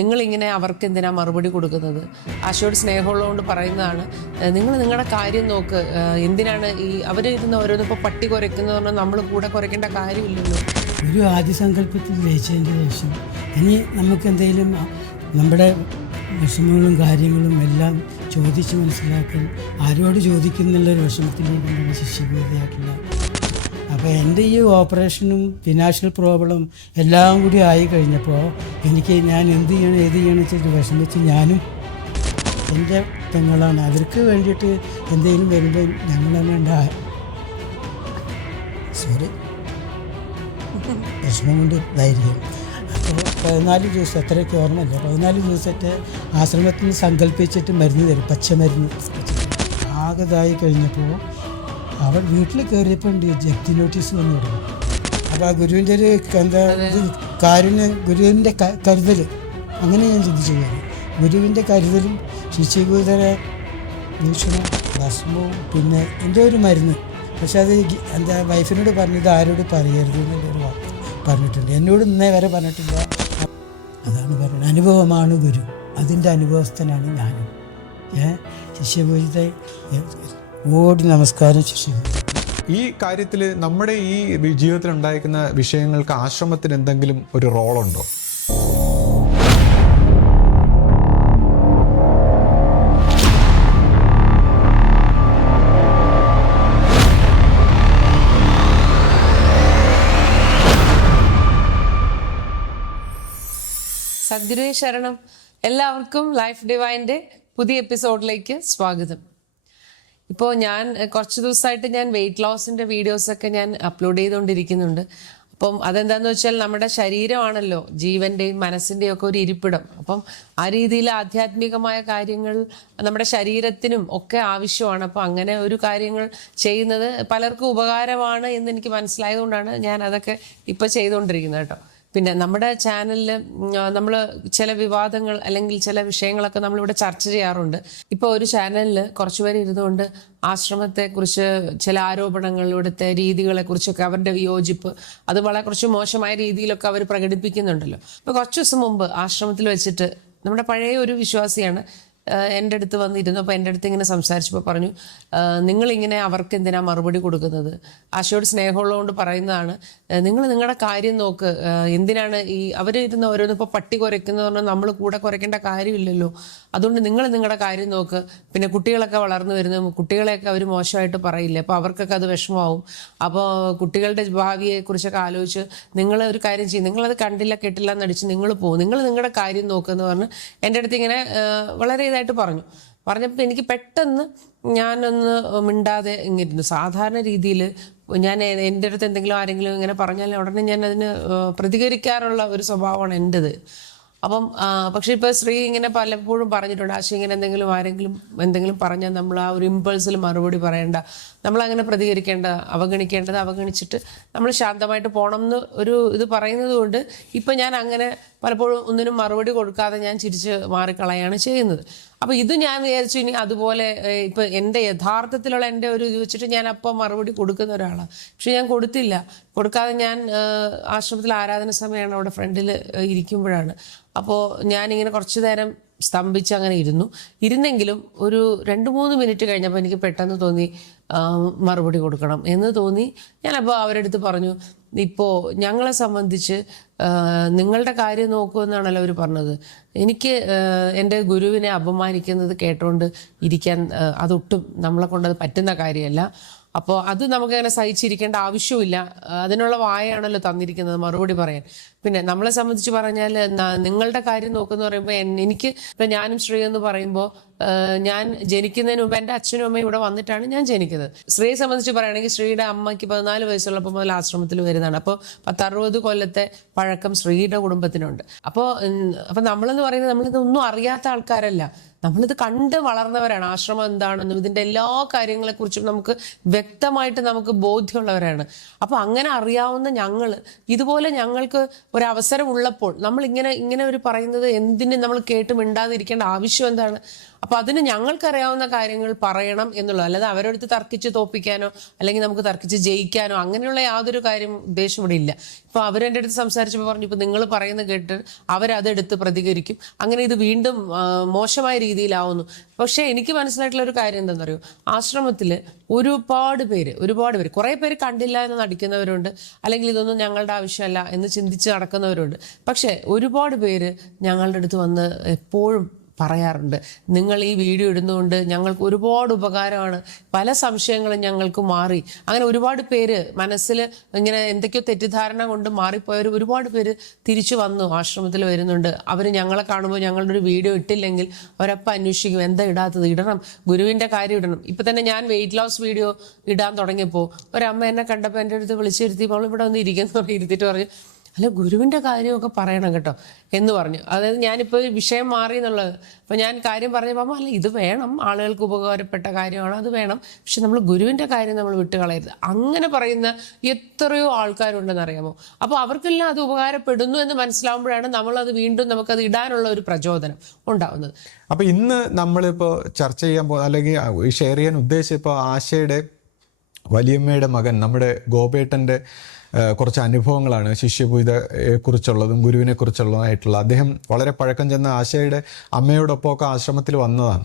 നിങ്ങളിങ്ങനെ അവർക്ക് എന്തിനാ മറുപടി കൊടുക്കുന്നത്? ആശയോട് സ്നേഹമുള്ളതുകൊണ്ട് പറയുന്നതാണ്, നിങ്ങൾ നിങ്ങളുടെ കാര്യം നോക്ക്. എന്തിനാണ് ഈ അവരിരുന്ന് ഓരോന്നും ഇപ്പോൾ പട്ടി കുരയ്ക്കുന്നത് പറഞ്ഞാൽ നമ്മൾ കൂടെ കുരയ്ക്കേണ്ട കാര്യമില്ലല്ലോ. ഒരു ആദ്യ സങ്കല്പത്തിൽ ജയിച്ചതിൻ്റെ ശേഷം ഇനി നമുക്ക് എന്തെങ്കിലും നമ്മുടെ വിഷമങ്ങളും കാര്യങ്ങളും എല്ലാം ചോദിച്ച് മനസ്സിലാക്കാൻ ആരോട് ചോദിക്കുന്നുള്ളൊരു വിഷമത്തിലേക്കാണ് ശിഷ്യബോധയായിട്ടുള്ള. അപ്പോൾ എൻ്റെ ഈ ഓപ്പറേഷനും ഫിനാൻഷ്യൽ പ്രോബ്ലം എല്ലാം കൂടി ആയി കഴിഞ്ഞപ്പോൾ എനിക്ക് ഞാൻ എന്ത് ചെയ്യണം ഏത് ചെയ്യണം വെച്ചിട്ട് വിഷമിച്ച് ഞാനും എൻ്റെ പെങ്ങളാണ് അവർക്ക് വേണ്ടിയിട്ട് എന്തെങ്കിലും വരുമ്പോൾ ഞങ്ങളെന്നെ വിഷമം കൊണ്ട് ഇതായിരിക്കും. അപ്പോൾ 14 ദിവസം അത്രയൊക്കെ ഓർമ്മയില്ല, 14 ദിവസത്തെ ആശ്രമത്തിൽ നിന്ന് സങ്കല്പിച്ചിട്ട് മരുന്ന് തരും, പച്ചമരുന്ന്. ആകതായി കഴിഞ്ഞപ്പോൾ അവൾ വീട്ടിൽ കയറിയപ്പോൾ ഉണ്ട് ജപ്തി നോട്ടീസ് വന്നു തുടങ്ങി. അപ്പോൾ ആ ഗുരുവിൻ്റെ ഒരു എന്താ കാരുണ്യം, ഗുരുവിൻ്റെ കരുതൽ, അങ്ങനെ ഞാൻ ചിന്തിച്ചു പോയി. ഗുരുവിൻ്റെ കരുതലും ശിശുഗുരുതര വീക്ഷണം ഭസ്മവും പിന്നെ എൻ്റെ ഒരു മരുന്ന്. പക്ഷെ അത് എന്താ വൈഫിനോട് പറഞ്ഞത് ആരോട് പറയരുത് എന്നുള്ളൊരു വാക്ക് പറഞ്ഞിട്ടുണ്ട്, എന്നോട് ഇന്നേ വരെ പറഞ്ഞിട്ടില്ല. അതാണ് പറയുന്നത്, അനുഭവമാണ് ഗുരു, അതിൻ്റെ അനുഭവസ്ഥനാണ് ഞാനും. ശിഷ്യപൂജിത ഓടി നമസ്കാരം ശിഷ്യപൂജ. ഈ കാര്യത്തിൽ നമ്മുടെ ഈ ജീവിതത്തിൽ ഉണ്ടായിരിക്കുന്ന വിഷയങ്ങൾക്ക് ആശ്രമത്തിന് എന്തെങ്കിലും ഒരു റോളുണ്ടോ? സദ്ഗുരുവേ ശരണം. എല്ലാവർക്കും ലൈഫ് ഡിവൈൻ്റെ പുതിയ എപ്പിസോഡിലേക്ക് സ്വാഗതം. ഇപ്പോൾ ഞാൻ കുറച്ച് ദിവസമായിട്ട് ഞാൻ വെയിറ്റ് ലോസിൻ്റെ വീഡിയോസൊക്കെ ഞാൻ അപ്ലോഡ് ചെയ്തുകൊണ്ടിരിക്കുന്നുണ്ട്. അപ്പം അതെന്താണെന്ന് വെച്ചാൽ നമ്മുടെ ശരീരമാണല്ലോ ജീവൻ്റെയും മനസ്സിൻ്റെയും ഒക്കെ ഒരു ഇരിപ്പിടം. അപ്പം ആ രീതിയിൽ ആധ്യാത്മികമായ കാര്യങ്ങൾ നമ്മുടെ ശരീരത്തിനും ഒക്കെ ആവശ്യമാണ്. അപ്പം അങ്ങനെ ഒരു കാര്യങ്ങൾ ചെയ്യുന്നത് പലർക്കും ഉപകാരമാണ് എന്ന് എനിക്ക് മനസ്സിലായതുകൊണ്ടാണ് ഞാൻ അതൊക്കെ ഇപ്പോൾ ചെയ്തുകൊണ്ടിരിക്കുന്നത് കേട്ടോ. പിന്നെ നമ്മുടെ ചാനലിൽ നമ്മൾ ചില വിവാദങ്ങൾ അല്ലെങ്കിൽ ചില വിഷയങ്ങളൊക്കെ നമ്മളിവിടെ ചർച്ച ചെയ്യാറുണ്ട്. ഇപ്പോൾ ഒരു ചാനലിൽ കുറച്ചുപേർ ഇരുന്നുകൊണ്ട് ആശ്രമത്തെക്കുറിച്ച് ചില ആരോപണങ്ങൾ, ഇവിടുത്തെ രീതികളെക്കുറിച്ചൊക്കെ അവരുടെ വിയോജിപ്പ്, അത് വളരെ കുറച്ച് മോശമായ രീതിയിലൊക്കെ അവർ പ്രകടിപ്പിക്കുന്നുണ്ടല്ലോ. അപ്പോൾ കുറച്ച് ദിവസം മുമ്പ് ആശ്രമത്തിൽ വെച്ചിട്ട് നമ്മുടെ പഴയ ഒരു വിശ്വാസിയാണ് എൻ്റെ അടുത്ത് വന്നിരുന്നു. അപ്പോൾ എൻ്റെ അടുത്ത് ഇങ്ങനെ സംസാരിച്ചപ്പോൾ പറഞ്ഞു, നിങ്ങളിങ്ങനെ അവർക്ക് എന്തിനാ മറുപടി കൊടുക്കുന്നത്? ആശയോട് സ്നേഹമുള്ളതുകൊണ്ട് പറയുന്നതാണ്, നിങ്ങൾ നിങ്ങളുടെ കാര്യം നോക്ക്. എന്തിനാണ് ഈ അവരിരുന്ന് ഓരോന്നും ഇപ്പോൾ പട്ടി കുരയ്ക്കുന്നത് പറഞ്ഞാൽ നമ്മൾ കൂടെ കുരയ്ക്കേണ്ട കാര്യമില്ലല്ലോ. അതുകൊണ്ട് നിങ്ങൾ നിങ്ങളുടെ കാര്യം നോക്ക്. പിന്നെ കുട്ടികളൊക്കെ വളർന്നു വരുന്നു, കുട്ടികളെയൊക്കെ അവർ മോശമായിട്ട് പറയില്ലേ, അപ്പോൾ അവർക്കൊക്കെ അത് വിഷമമാവും. അപ്പോൾ കുട്ടികളുടെ ഭാവിയെക്കുറിച്ചൊക്കെ ആലോചിച്ച് നിങ്ങൾ ഒരു കാര്യം ചെയ്യും, നിങ്ങളത് കണ്ടില്ല കേട്ടില്ല എന്നടിച്ച് നിങ്ങൾ പോകും, നിങ്ങൾ നിങ്ങളുടെ കാര്യം നോക്കുമെന്ന് പറഞ്ഞ് എൻ്റെ അടുത്ത് ഇങ്ങനെ വളരെ ഇതായിട്ട് പറഞ്ഞപ്പോൾ എനിക്ക് പെട്ടെന്ന് ഞാനൊന്ന് മിണ്ടാതെ ഇങ്ങിരുന്നു. സാധാരണ രീതിയിൽ ഞാൻ എൻ്റെ അടുത്ത് എന്തെങ്കിലും ആരെങ്കിലും ഇങ്ങനെ പറഞ്ഞാൽ ഉടനെ ഞാൻ അതിന് പ്രതികരിക്കാറുള്ള ഒരു സ്വഭാവമാണ് എൻ്റെത്. അപ്പം പക്ഷെ ഇപ്പോൾ ശ്രീ ഇങ്ങനെ പലപ്പോഴും പറഞ്ഞിട്ടുണ്ട്, ആശയം ഇങ്ങനെ ആരെങ്കിലും എന്തെങ്കിലും പറഞ്ഞാൽ നമ്മൾ ആ ഒരു ഇമ്പൾസിൽ മറുപടി പറയേണ്ട, നമ്മളങ്ങനെ പ്രതികരിക്കേണ്ട, അവഗണിക്കേണ്ടത് അവഗണിച്ചിട്ട് നമ്മൾ ശാന്തമായിട്ട് പോകണം എന്ന് ഒരു ഇത് പറയുന്നത് കൊണ്ട് ഇപ്പം ഞാൻ അങ്ങനെ പലപ്പോഴും ഒന്നിനും മറുപടി കൊടുക്കാതെ ഞാൻ ചിരിച്ച് മാറിക്കളയാണ് ചെയ്യുന്നത്. അപ്പോൾ ഇത് ഞാൻ വിചാരിച്ചു ഇനി അതുപോലെ ഇപ്പം എൻ്റെ യഥാർത്ഥത്തിലുള്ള എൻ്റെ ഒരു ഇത് വെച്ചിട്ട് ഞാൻ അപ്പം മറുപടി കൊടുക്കുന്ന ഒരാളാണ്. പക്ഷെ ഞാൻ കൊടുക്കാതെ ഞാൻ ആശ്രമത്തിൽ ആരാധന സമയമാണ് അവിടെ ഫ്രണ്ടിൽ ഇരിക്കുമ്പോഴാണ്. അപ്പോൾ ഞാനിങ്ങനെ കുറച്ചു നേരം സ്തംഭിച്ച് അങ്ങനെ ഇരുന്നെങ്കിലും ഒരു 2-3 മിനിറ്റ് കഴിഞ്ഞപ്പോൾ എനിക്ക് പെട്ടെന്ന് തോന്നി മറുപടി കൊടുക്കണം എന്ന് തോന്നി. ഞാനപ്പോൾ അവരുടെ അടുത്ത് പറഞ്ഞു, ഇപ്പോൾ ഞങ്ങളെ സംബന്ധിച്ച് നിങ്ങളുടെ കാര്യം നോക്കുമെന്നാണല്ലോ അവർ പറഞ്ഞത്. എനിക്ക് എൻ്റെ ഗുരുവിനെ അപമാനിക്കുന്നത് കേട്ടുകൊണ്ട് ഇരിക്കാൻ അതൊട്ടും നമ്മളെ കൊണ്ടത് പറ്റുന്ന കാര്യമല്ല. അപ്പോൾ അത് നമുക്കങ്ങനെ സഹിച്ചിരിക്കേണ്ട ആവശ്യമില്ല. അതിനുള്ള വായാണല്ലോ തന്നിരിക്കുന്നത് മറുപടി പറയാൻ. പിന്നെ നമ്മളെ സംബന്ധിച്ച് പറഞ്ഞാൽ നിങ്ങളുടെ കാര്യം നോക്കുന്ന പറയുമ്പോൾ എനിക്ക് ഇപ്പം ഞാനും ശ്രീ എന്ന് പറയുമ്പോൾ ഞാൻ ജനിക്കുന്നതിന് മുമ്പ് എൻ്റെ അച്ഛനും അമ്മയും ഇവിടെ വന്നിട്ടാണ് ഞാൻ ജനിക്കുന്നത്. ശ്രീയെ സംബന്ധിച്ച് പറയുകയാണെങ്കിൽ ശ്രീയുടെ അമ്മയ്ക്ക് 14 വയസ്സുള്ളപ്പോൾ മുതൽ ആശ്രമത്തിൽ വരുന്നതാണ്. അപ്പോൾ 10-60 കൊല്ലത്തെ പഴക്കം ശ്രീയുടെ കുടുംബത്തിനുണ്ട്. അപ്പോൾ നമ്മളെന്ന് പറയുന്നത് നമ്മളിതൊന്നും അറിയാത്ത ആൾക്കാരല്ല, നമ്മളിത് കണ്ട് വളർന്നവരാണ്. ആശ്രമം എന്താണെന്നും ഇതിൻ്റെ എല്ലാ കാര്യങ്ങളെക്കുറിച്ചും നമുക്ക് വ്യക്തമായിട്ട് നമുക്ക് ബോധ്യമുള്ളവരാണ്. അപ്പോൾ അങ്ങനെ അറിയാവുന്ന ഞങ്ങൾ ഇതുപോലെ ഞങ്ങൾക്ക് ഒരവസരം ഉള്ളപ്പോൾ നമ്മൾ ഇങ്ങനെ ഒരു പറയുന്നത് എന്തിന് നമ്മൾ കേട്ട് മിണ്ടാതിരിക്കേണ്ട ആവശ്യം എന്താണ്? അപ്പോൾ അതിന് ഞങ്ങൾക്കറിയാവുന്ന കാര്യങ്ങൾ പറയണം എന്നുള്ളത്, അല്ലാതെ അവരടുത്ത് തർക്കിച്ച് തോപ്പിക്കാനോ അല്ലെങ്കിൽ നമുക്ക് തർക്കിച്ച് ജയിക്കാനോ അങ്ങനെയുള്ള യാതൊരു കാര്യം ഉദ്ദേശം ഇവിടെ ഇല്ല. ഇപ്പോൾ അവരെൻ്റെ അടുത്ത് സംസാരിച്ചപ്പോൾ പറഞ്ഞു, ഇപ്പോൾ നിങ്ങൾ പറയുന്നത് കേട്ട് അവരതെടുത്ത് പ്രതികരിക്കും, അങ്ങനെ ഇത് വീണ്ടും മോശമായ രീതിയിലാവുന്നു. പക്ഷേ എനിക്ക് മനസ്സിലായിട്ടുള്ള ഒരു കാര്യം എന്താണെന്ന് അറിയോ, ആശ്രമത്തിൽ ഒരുപാട് പേര് കുറേ പേര് കണ്ടില്ല എന്ന് നടിക്കുന്നവരുണ്ട്, അല്ലെങ്കിൽ ഇതൊന്നും ഞങ്ങളുടെ ആവശ്യമല്ല എന്ന് ചിന്തിച്ച് നടക്കുന്നവരുണ്ട്. പക്ഷേ ഒരുപാട് പേര് ഞങ്ങളുടെ അടുത്ത് വന്ന് എപ്പോഴും പറയാറുണ്ട്, നിങ്ങൾ ഈ വീഡിയോ ഇടുന്നതുകൊണ്ട് ഞങ്ങൾക്ക് ഒരുപാട് ഉപകാരമാണ്, പല സംശയങ്ങളും ഞങ്ങൾക്ക് മാറി. അങ്ങനെ ഒരുപാട് പേര് മനസ്സിൽ ഇങ്ങനെ എന്തൊക്കെയോ തെറ്റിദ്ധാരണ കൊണ്ട് മാറിപ്പോയവർ ഒരുപാട് പേര് തിരിച്ചു വന്നു ആശ്രമത്തിൽ വരുന്നുണ്ട്. അവർ ഞങ്ങളെ കാണുമ്പോൾ ഞങ്ങളുടെ ഒരു വീഡിയോ ഇട്ടില്ലെങ്കിൽ അവരപ്പം അന്വേഷിക്കും, എന്താ ഇടാത്തത്, ഇടണം, ഗുരുവിൻ്റെ കാര്യം ഇടണം. ഇപ്പം തന്നെ ഞാൻ വെയിറ്റ് ലോസ് വീഡിയോ ഇടാൻ തുടങ്ങിയപ്പോൾ ഒരമ്മ എന്നെ കണ്ടപ്പോൾ എൻ്റെ അടുത്ത് വിളിച്ചിരുത്തിയപ്പോൾ ഇവിടെ ഒന്ന് ഇരിക്കുന്നു ഇരുത്തിയിട്ട് പറഞ്ഞു, അല്ല ഗുരുവിൻ്റെ കാര്യമൊക്കെ പറയണം കേട്ടോ എന്ന് പറഞ്ഞു. അതായത് ഞാനിപ്പോൾ വിഷയം മാറി എന്നുള്ളത്. അപ്പോൾ ഞാൻ കാര്യം പറഞ്ഞപ്പോൾ അല്ല ഇത് വേണം, ആളുകൾക്ക് ഉപകാരപ്പെട്ട കാര്യമാണ്, അത് വേണം, പക്ഷെ നമ്മൾ ഗുരുവിൻ്റെ കാര്യം നമ്മൾ വിട്ടുകളയരുത്. അങ്ങനെ പറയുന്ന എത്രയോ ആൾക്കാരുണ്ടെന്ന് അറിയാമോ. അപ്പോൾ അവർക്കെല്ലാം അത് ഉപകാരപ്പെടുന്നു എന്ന് മനസ്സിലാവുമ്പോഴാണ് നമ്മളത് വീണ്ടും നമുക്കത് ഇടാനുള്ള ഒരു പ്രചോദനം ഉണ്ടാവുന്നത്. അപ്പോൾ ഇന്ന് നമ്മളിപ്പോൾ ചർച്ച ചെയ്യാൻ അല്ലെങ്കിൽ ഷെയർ ചെയ്യാൻ ഉദ്ദേശിച്ചപ്പോൾ ആശയുടെ വലിയമ്മയുടെ മകൻ നമ്മുടെ ഗോപേട്ടൻ്റെ കുറച്ച് അനുഭവങ്ങളാണ് ശിഷ്യപൂജയെക്കുറിച്ചുള്ളതും ഗുരുവിനെ കുറിച്ചുള്ളതായിട്ടുള്ള. അദ്ദേഹം വളരെ പഴക്കം ചെന്ന ആശയുടെ അമ്മയോടൊപ്പമൊക്കെ ആശ്രമത്തിൽ വന്നതാണ്.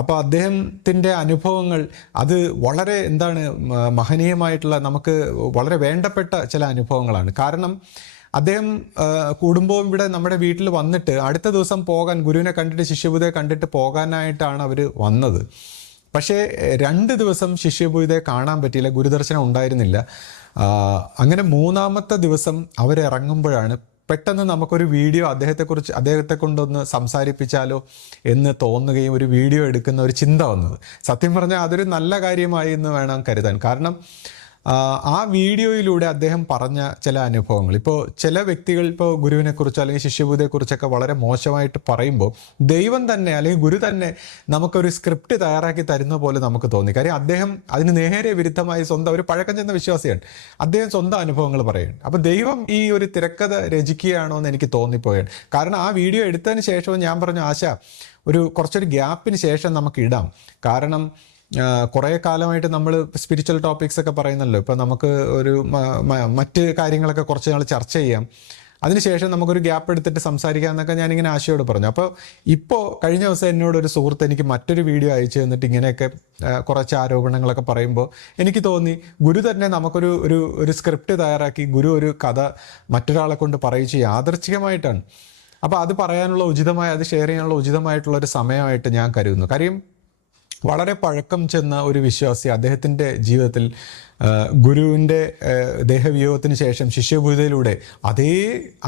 അപ്പോൾ അദ്ദേഹത്തിൻ്റെ അനുഭവങ്ങൾ അത് വളരെ മഹനീയമായിട്ടുള്ള, നമുക്ക് വളരെ വേണ്ടപ്പെട്ട ചില അനുഭവങ്ങളാണ്. കാരണം അദ്ദേഹം കുടുംബവും ഇവിടെ നമ്മുടെ വീട്ടിൽ വന്നിട്ട് അടുത്ത ദിവസം പോകാൻ, ഗുരുവിനെ കണ്ടിട്ട് ശിഷ്യപൂജയെ കണ്ടിട്ട് പോകാനായിട്ടാണ് അവർ വന്നത്. പക്ഷേ 2 ദിവസം ശിഷ്യപൂജയെ കാണാൻ പറ്റിയില്ല, ഗുരുദർശനം ഉണ്ടായിരുന്നില്ല. അങ്ങനെ 3-ാമത്തെ ദിവസം അവരിറങ്ങുമ്പോഴാണ് പെട്ടെന്ന് നമുക്കൊരു വീഡിയോ അദ്ദേഹത്തെ കൊണ്ടൊന്ന് സംസാരിപ്പിച്ചാലോ എന്ന് തോന്നുകയും ഒരു വീഡിയോ എടുക്കുന്ന ഒരു ചിന്ത വന്നത്. സത്യം പറഞ്ഞാൽ അതൊരു നല്ല കാര്യമായി എന്ന് വേണം കരുതാൻ. കാരണം ആ വീഡിയോയിലൂടെ അദ്ദേഹം പറഞ്ഞ ചില അനുഭവങ്ങൾ, ഇപ്പോൾ ചില വ്യക്തികൾ ഇപ്പോൾ ഗുരുവിനെക്കുറിച്ച് അല്ലെങ്കിൽ ശിഷ്യപൂജയെക്കുറിച്ചൊക്കെ വളരെ മോശമായിട്ട് പറയുമ്പോൾ ദൈവം തന്നെ അല്ലെങ്കിൽ ഗുരു തന്നെ നമുക്കൊരു സ്ക്രിപ്റ്റ് തയ്യാറാക്കി തരുന്ന പോലെ നമുക്ക് തോന്നി. കാര്യം അദ്ദേഹം അതിന് നേരെ വിരുദ്ധമായി ഒരു പഴക്കം ചെന്ന വിശ്വാസിയാണ്, അദ്ദേഹം സ്വന്തം അനുഭവങ്ങൾ പറയുകയാണ്. അപ്പോൾ ദൈവം ഈ ഒരു തിരക്കഥ രചിക്കുകയാണോ എന്ന് എനിക്ക് തോന്നിപ്പോയാണ്. കാരണം ആ വീഡിയോ എടുത്തതിന് ശേഷവും ഞാൻ പറഞ്ഞു, ആശ കുറച്ചൊരു ഗ്യാപ്പിന് ശേഷം നമുക്ക് ഇടാം. കാരണം കുറേ കാലമായിട്ട് നമ്മൾ സ്പിരിച്വൽ ടോപ്പിക്സ് ഒക്കെ പറയുന്നല്ലോ, ഇപ്പോൾ നമുക്ക് ഒരു മറ്റ് കാര്യങ്ങളൊക്കെ കുറച്ച് നാൾ ചർച്ച ചെയ്യാം, അതിനുശേഷം നമുക്കൊരു ഗ്യാപ്പ് എടുത്തിട്ട് സംസാരിക്കാമെന്നൊക്കെ ഞാനിങ്ങനെ ആശയോട് പറഞ്ഞു. അപ്പോൾ ഇപ്പോൾ കഴിഞ്ഞ ദിവസം എന്നോടൊരു സുഹൃത്ത് എനിക്ക് മറ്റൊരു വീഡിയോ അയച്ചു തന്നിട്ട് ഇങ്ങനെയൊക്കെ കുറച്ച് ആരോപണങ്ങളൊക്കെ പറയുമ്പോൾ എനിക്ക് തോന്നി, ഗുരു തന്നെ നമുക്കൊരു സ്ക്രിപ്റ്റ് തയ്യാറാക്കി, ഗുരു ഒരു കഥ മറ്റൊരാളെ കൊണ്ട് പറയിച്ച് യാദർച്ഛികമായിട്ടാണ്. അപ്പോൾ അത് പറയാനുള്ള അത് ഷെയർ ചെയ്യാനുള്ള ഉചിതമായിട്ടുള്ള ഒരു സമയമായിട്ട് ഞാൻ കരുതുന്നു. കാര്യം വളരെ പഴക്കം ചെന്ന ഒരു വിശ്വാസി അദ്ദേഹത്തിൻ്റെ ജീവിതത്തിൽ ഗുരുവിൻ്റെ ദേഹവിയോഗത്തിന് ശേഷം ശിഷ്യപൂജയിലൂടെ അതേ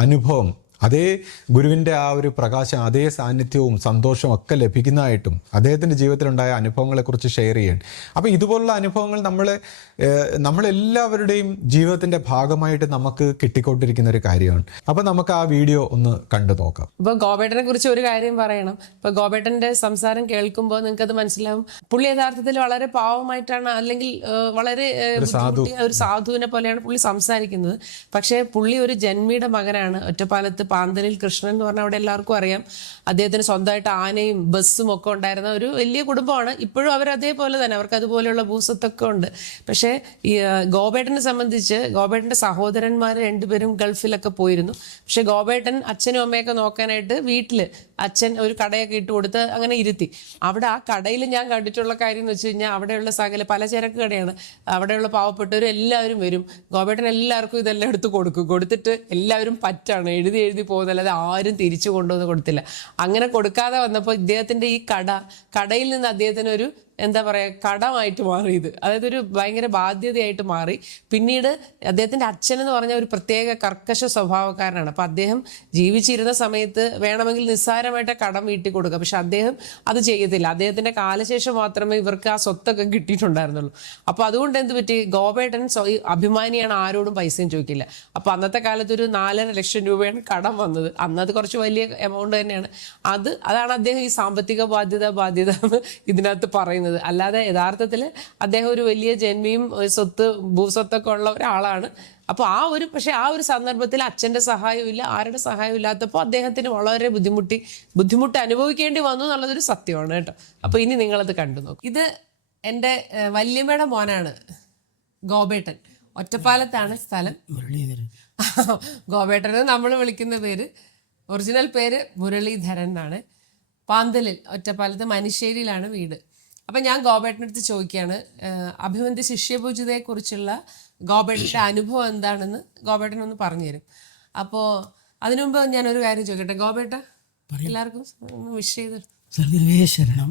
അനുഭവം, അതേ ഗുരുവിൻ്റെ ആ ഒരു പ്രകാശം, അതേ സാന്നിധ്യവും സന്തോഷവും ഒക്കെ ലഭിക്കുന്നതായിട്ടും അദ്ദേഹത്തിൻ്റെ ജീവിതത്തിലുണ്ടായ അനുഭവങ്ങളെക്കുറിച്ച് ഷെയർ ചെയ്യാൻ. അപ്പോൾ ഇതുപോലുള്ള അനുഭവങ്ങൾ നമ്മളെല്ലാവരുടെയും ജീവിതത്തിൻ്റെ ഭാഗമായിട്ട് നമുക്ക് കിട്ടിക്കൊണ്ടിരിക്കുന്ന ഒരു കാര്യമാണ്. അപ്പോൾ നമുക്ക് ആ വീഡിയോ ഒന്ന് കണ്ടു നോക്കാം. ഇപ്പോൾ ഗോപേട്ടനെ കുറിച്ച് ഒരു കാര്യം പറയണം. ഇപ്പോൾ ഗോപേട്ടൻ്റെ സംസാരം കേൾക്കുമ്പോൾ നിങ്ങൾക്കത് മനസ്സിലാവും, പുള്ളി യഥാർത്ഥത്തിൽ വളരെ പാവമായിട്ടാണ്, അല്ലെങ്കിൽ വളരെ ഒരു സാധുവിനെ പോലെയാണ് പുള്ളി സംസാരിക്കുന്നത്. പക്ഷേ പുള്ളി ഒരു ജന്മിയുടെ മകനാണ്. ഒറ്റപ്പാലത്ത് പാന്തലിൽ കൃഷ്ണൻ എന്ന് പറഞ്ഞാൽ അവിടെ എല്ലാവർക്കും അറിയാം. അദ്ദേഹത്തിന് സ്വന്തമായിട്ട് ആനയും ബസ്സും ഒക്കെ ഉണ്ടായിരുന്ന ഒരു വലിയ കുടുംബമാണ്. ഇപ്പോഴും അവർ അതേപോലെ തന്നെ, അവർക്ക് അതുപോലെയുള്ള ഭൂസ്വത്തൊക്കെ ഉണ്ട്. പക്ഷേ ഈ ഗോപേട്ടനെ സംബന്ധിച്ച് ഗോപേട്ടൻ്റെ സഹോദരന്മാർ 2 പേരും ഗൾഫിലൊക്കെ പോയിരുന്നു. പക്ഷെ ഗോപേട്ടൻ അച്ഛനും അമ്മയൊക്കെ നോക്കാനായിട്ട് വീട്ടിൽ അച്ഛൻ ഒരു കടയൊക്കെ ഇട്ട് കൊടുത്ത് അങ്ങനെ ഇരുത്തി. അവിടെ ആ കടയിൽ ഞാൻ കണ്ടിട്ടുള്ള കാര്യം എന്ന് വെച്ച് കഴിഞ്ഞാൽ അവിടെയുള്ള പലചരക്ക് കടയാണ്. അവിടെയുള്ള പാവപ്പെട്ടവരും എല്ലാവരും വരും, ഗോപേട്ടൻ എല്ലാവർക്കും ഇതെല്ലാം എടുത്ത് കൊടുത്തിട്ട് എല്ലാവരും പറ്റാണ് എഴുതി പോകുന്നല്ലാതെ ആരും തിരിച്ചു കൊണ്ടുവന്ന് കൊടുത്തില്ല. അങ്ങനെ കൊടുക്കാതെ വന്നപ്പോൾ ഇദ്ദേഹത്തിൻ്റെ ഈ കടയിൽ നിന്ന് അദ്ദേഹത്തിന് ഒരു എന്താ പറയുക കടമായിട്ട് മാറി. ഇത് അതായത് ഒരു ഭയങ്കര ബാധ്യതയായിട്ട് മാറി. പിന്നീട് അദ്ദേഹത്തിൻ്റെ അച്ഛൻ എന്ന് പറഞ്ഞ ഒരു പ്രത്യേക കർക്കശ സ്വഭാവക്കാരനാണ്. അപ്പം അദ്ദേഹം ജീവിച്ചിരുന്ന സമയത്ത് വേണമെങ്കിൽ നിസ്സാരമായിട്ട് കടം വീട്ടി കൊടുക്കുക, പക്ഷെ അദ്ദേഹം അത് ചെയ്യത്തില്ല. അദ്ദേഹത്തിൻ്റെ കാലശേഷം മാത്രമേ ഇവർക്ക് ആ സ്വത്തൊക്കെ കിട്ടിയിട്ടുണ്ടായിരുന്നുള്ളൂ. അപ്പോൾ അതുകൊണ്ട് എന്ത് പറ്റി, ഗോപേട്ടൻ അഭിമാനിയാണ്, ആരോടും പൈസയും ചോദിക്കില്ല. അപ്പോൾ അന്നത്തെ കാലത്ത് ഒരു 4.5 ലക്ഷം രൂപയാണ് കടം വന്നത്. അന്നത് കുറച്ച് വലിയ എമൗണ്ട് തന്നെയാണ്. അതാണ് അദ്ദേഹം ഈ സാമ്പത്തിക ബാധ്യത എന്ന് ഇതിനകത്ത് പറയുന്നത്. അല്ലാതെ യഥാർത്ഥത്തിൽ അദ്ദേഹം ഒരു വലിയ ജന്മിയും ഭൂസ്വത്തൊക്കെ ഉള്ള ഒരാളാണ്. അപ്പോൾ ആ ഒരു സന്ദർഭത്തിൽ അച്ഛൻ്റെ സഹായവും ഇല്ല, ആരുടെ സഹായവും ഇല്ലാത്തപ്പോൾ അദ്ദേഹത്തിന് വളരെ ബുദ്ധിമുട്ട് അനുഭവിക്കേണ്ടി വന്നു എന്നുള്ളതൊരു സത്യമാണ് കേട്ടോ. അപ്പോൾ ഇനി നിങ്ങളത് കണ്ടു നോക്കും. ഇത് എൻ്റെ വല്യമ്മയുടെ മോനാണ് ഗോപേട്ടൻ. ഒറ്റപ്പാലത്താണ് സ്ഥലം. ഗോപേട്ടന് നമ്മൾ വിളിക്കുന്ന പേര്, ഒറിജിനൽ പേര് മുരളീധരൻ എന്നാണ്. പാന്തലിൽ, ഒറ്റപ്പാലത്ത് മനുശ്ശേരിയിലാണ് വീട്. അപ്പം ഞാൻ ഗോപേട്ടൻ്റെ അടുത്ത് ചോദിക്കുകയാണ്, അഭിമന്യ ശിഷ്യപൂജിതയെക്കുറിച്ചുള്ള ഗോപേട്ടൻ്റെ അനുഭവം എന്താണെന്ന് ഗോപേട്ടനൊന്ന് പറഞ്ഞു തരും. അപ്പോൾ അതിനു മുമ്പ് ഞാനൊരു കാര്യം ചോദിക്കട്ടെ ഗോപേട്ട, എല്ലാവർക്കും ഒന്ന് വിഷ് ചെയ്ത്. സർവേ ശരണം.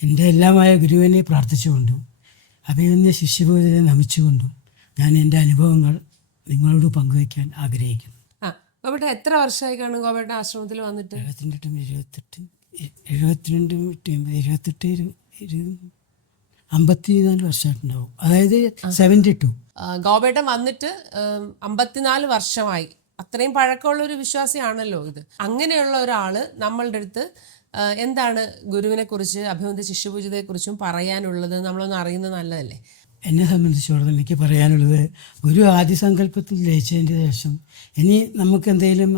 എൻ്റെ എല്ലാമായ ഗുരുവിനെ പ്രാർത്ഥിച്ചുകൊണ്ടും അഭിമന്യ ശിഷ്യപൂജയെ നമിച്ചുകൊണ്ടും ഞാൻ എൻ്റെ അനുഭവങ്ങൾ നിങ്ങളോട് പങ്കുവയ്ക്കാൻ ആഗ്രഹിക്കുന്നു. ആ ഗോപേട്ട, എത്ര വർഷമായി കാണും ഗോപേട്ട ആശ്രമത്തിൽ വന്നിട്ട്? 54 വർഷമായിട്ടുണ്ടാവും. അതായത് 72. ഗോപേട്ടൻ വന്നിട്ട് 54 വർഷമായി. അത്രയും പഴക്കമുള്ള ഒരു വിശ്വാസിയാണല്ലോ ഇത്. അങ്ങനെയുള്ള ഒരാള് നമ്മളുടെ അടുത്ത് എന്താണ് ഗുരുവിനെ കുറിച്ച്, അഭിമന്യ ശിഷ്യപൂജിതയെക്കുറിച്ചും പറയാനുള്ളത് നമ്മളൊന്ന് അറിയുന്നത് നല്ലതല്ലേ? എന്നെ സംബന്ധിച്ചോളം എനിക്ക് പറയാനുള്ളത്, ഗുരു ആദിസങ്കല്പത്തിൽ ലയിച്ചതിൻ്റെ ശേഷം ഇനി നമുക്ക് എന്തെങ്കിലും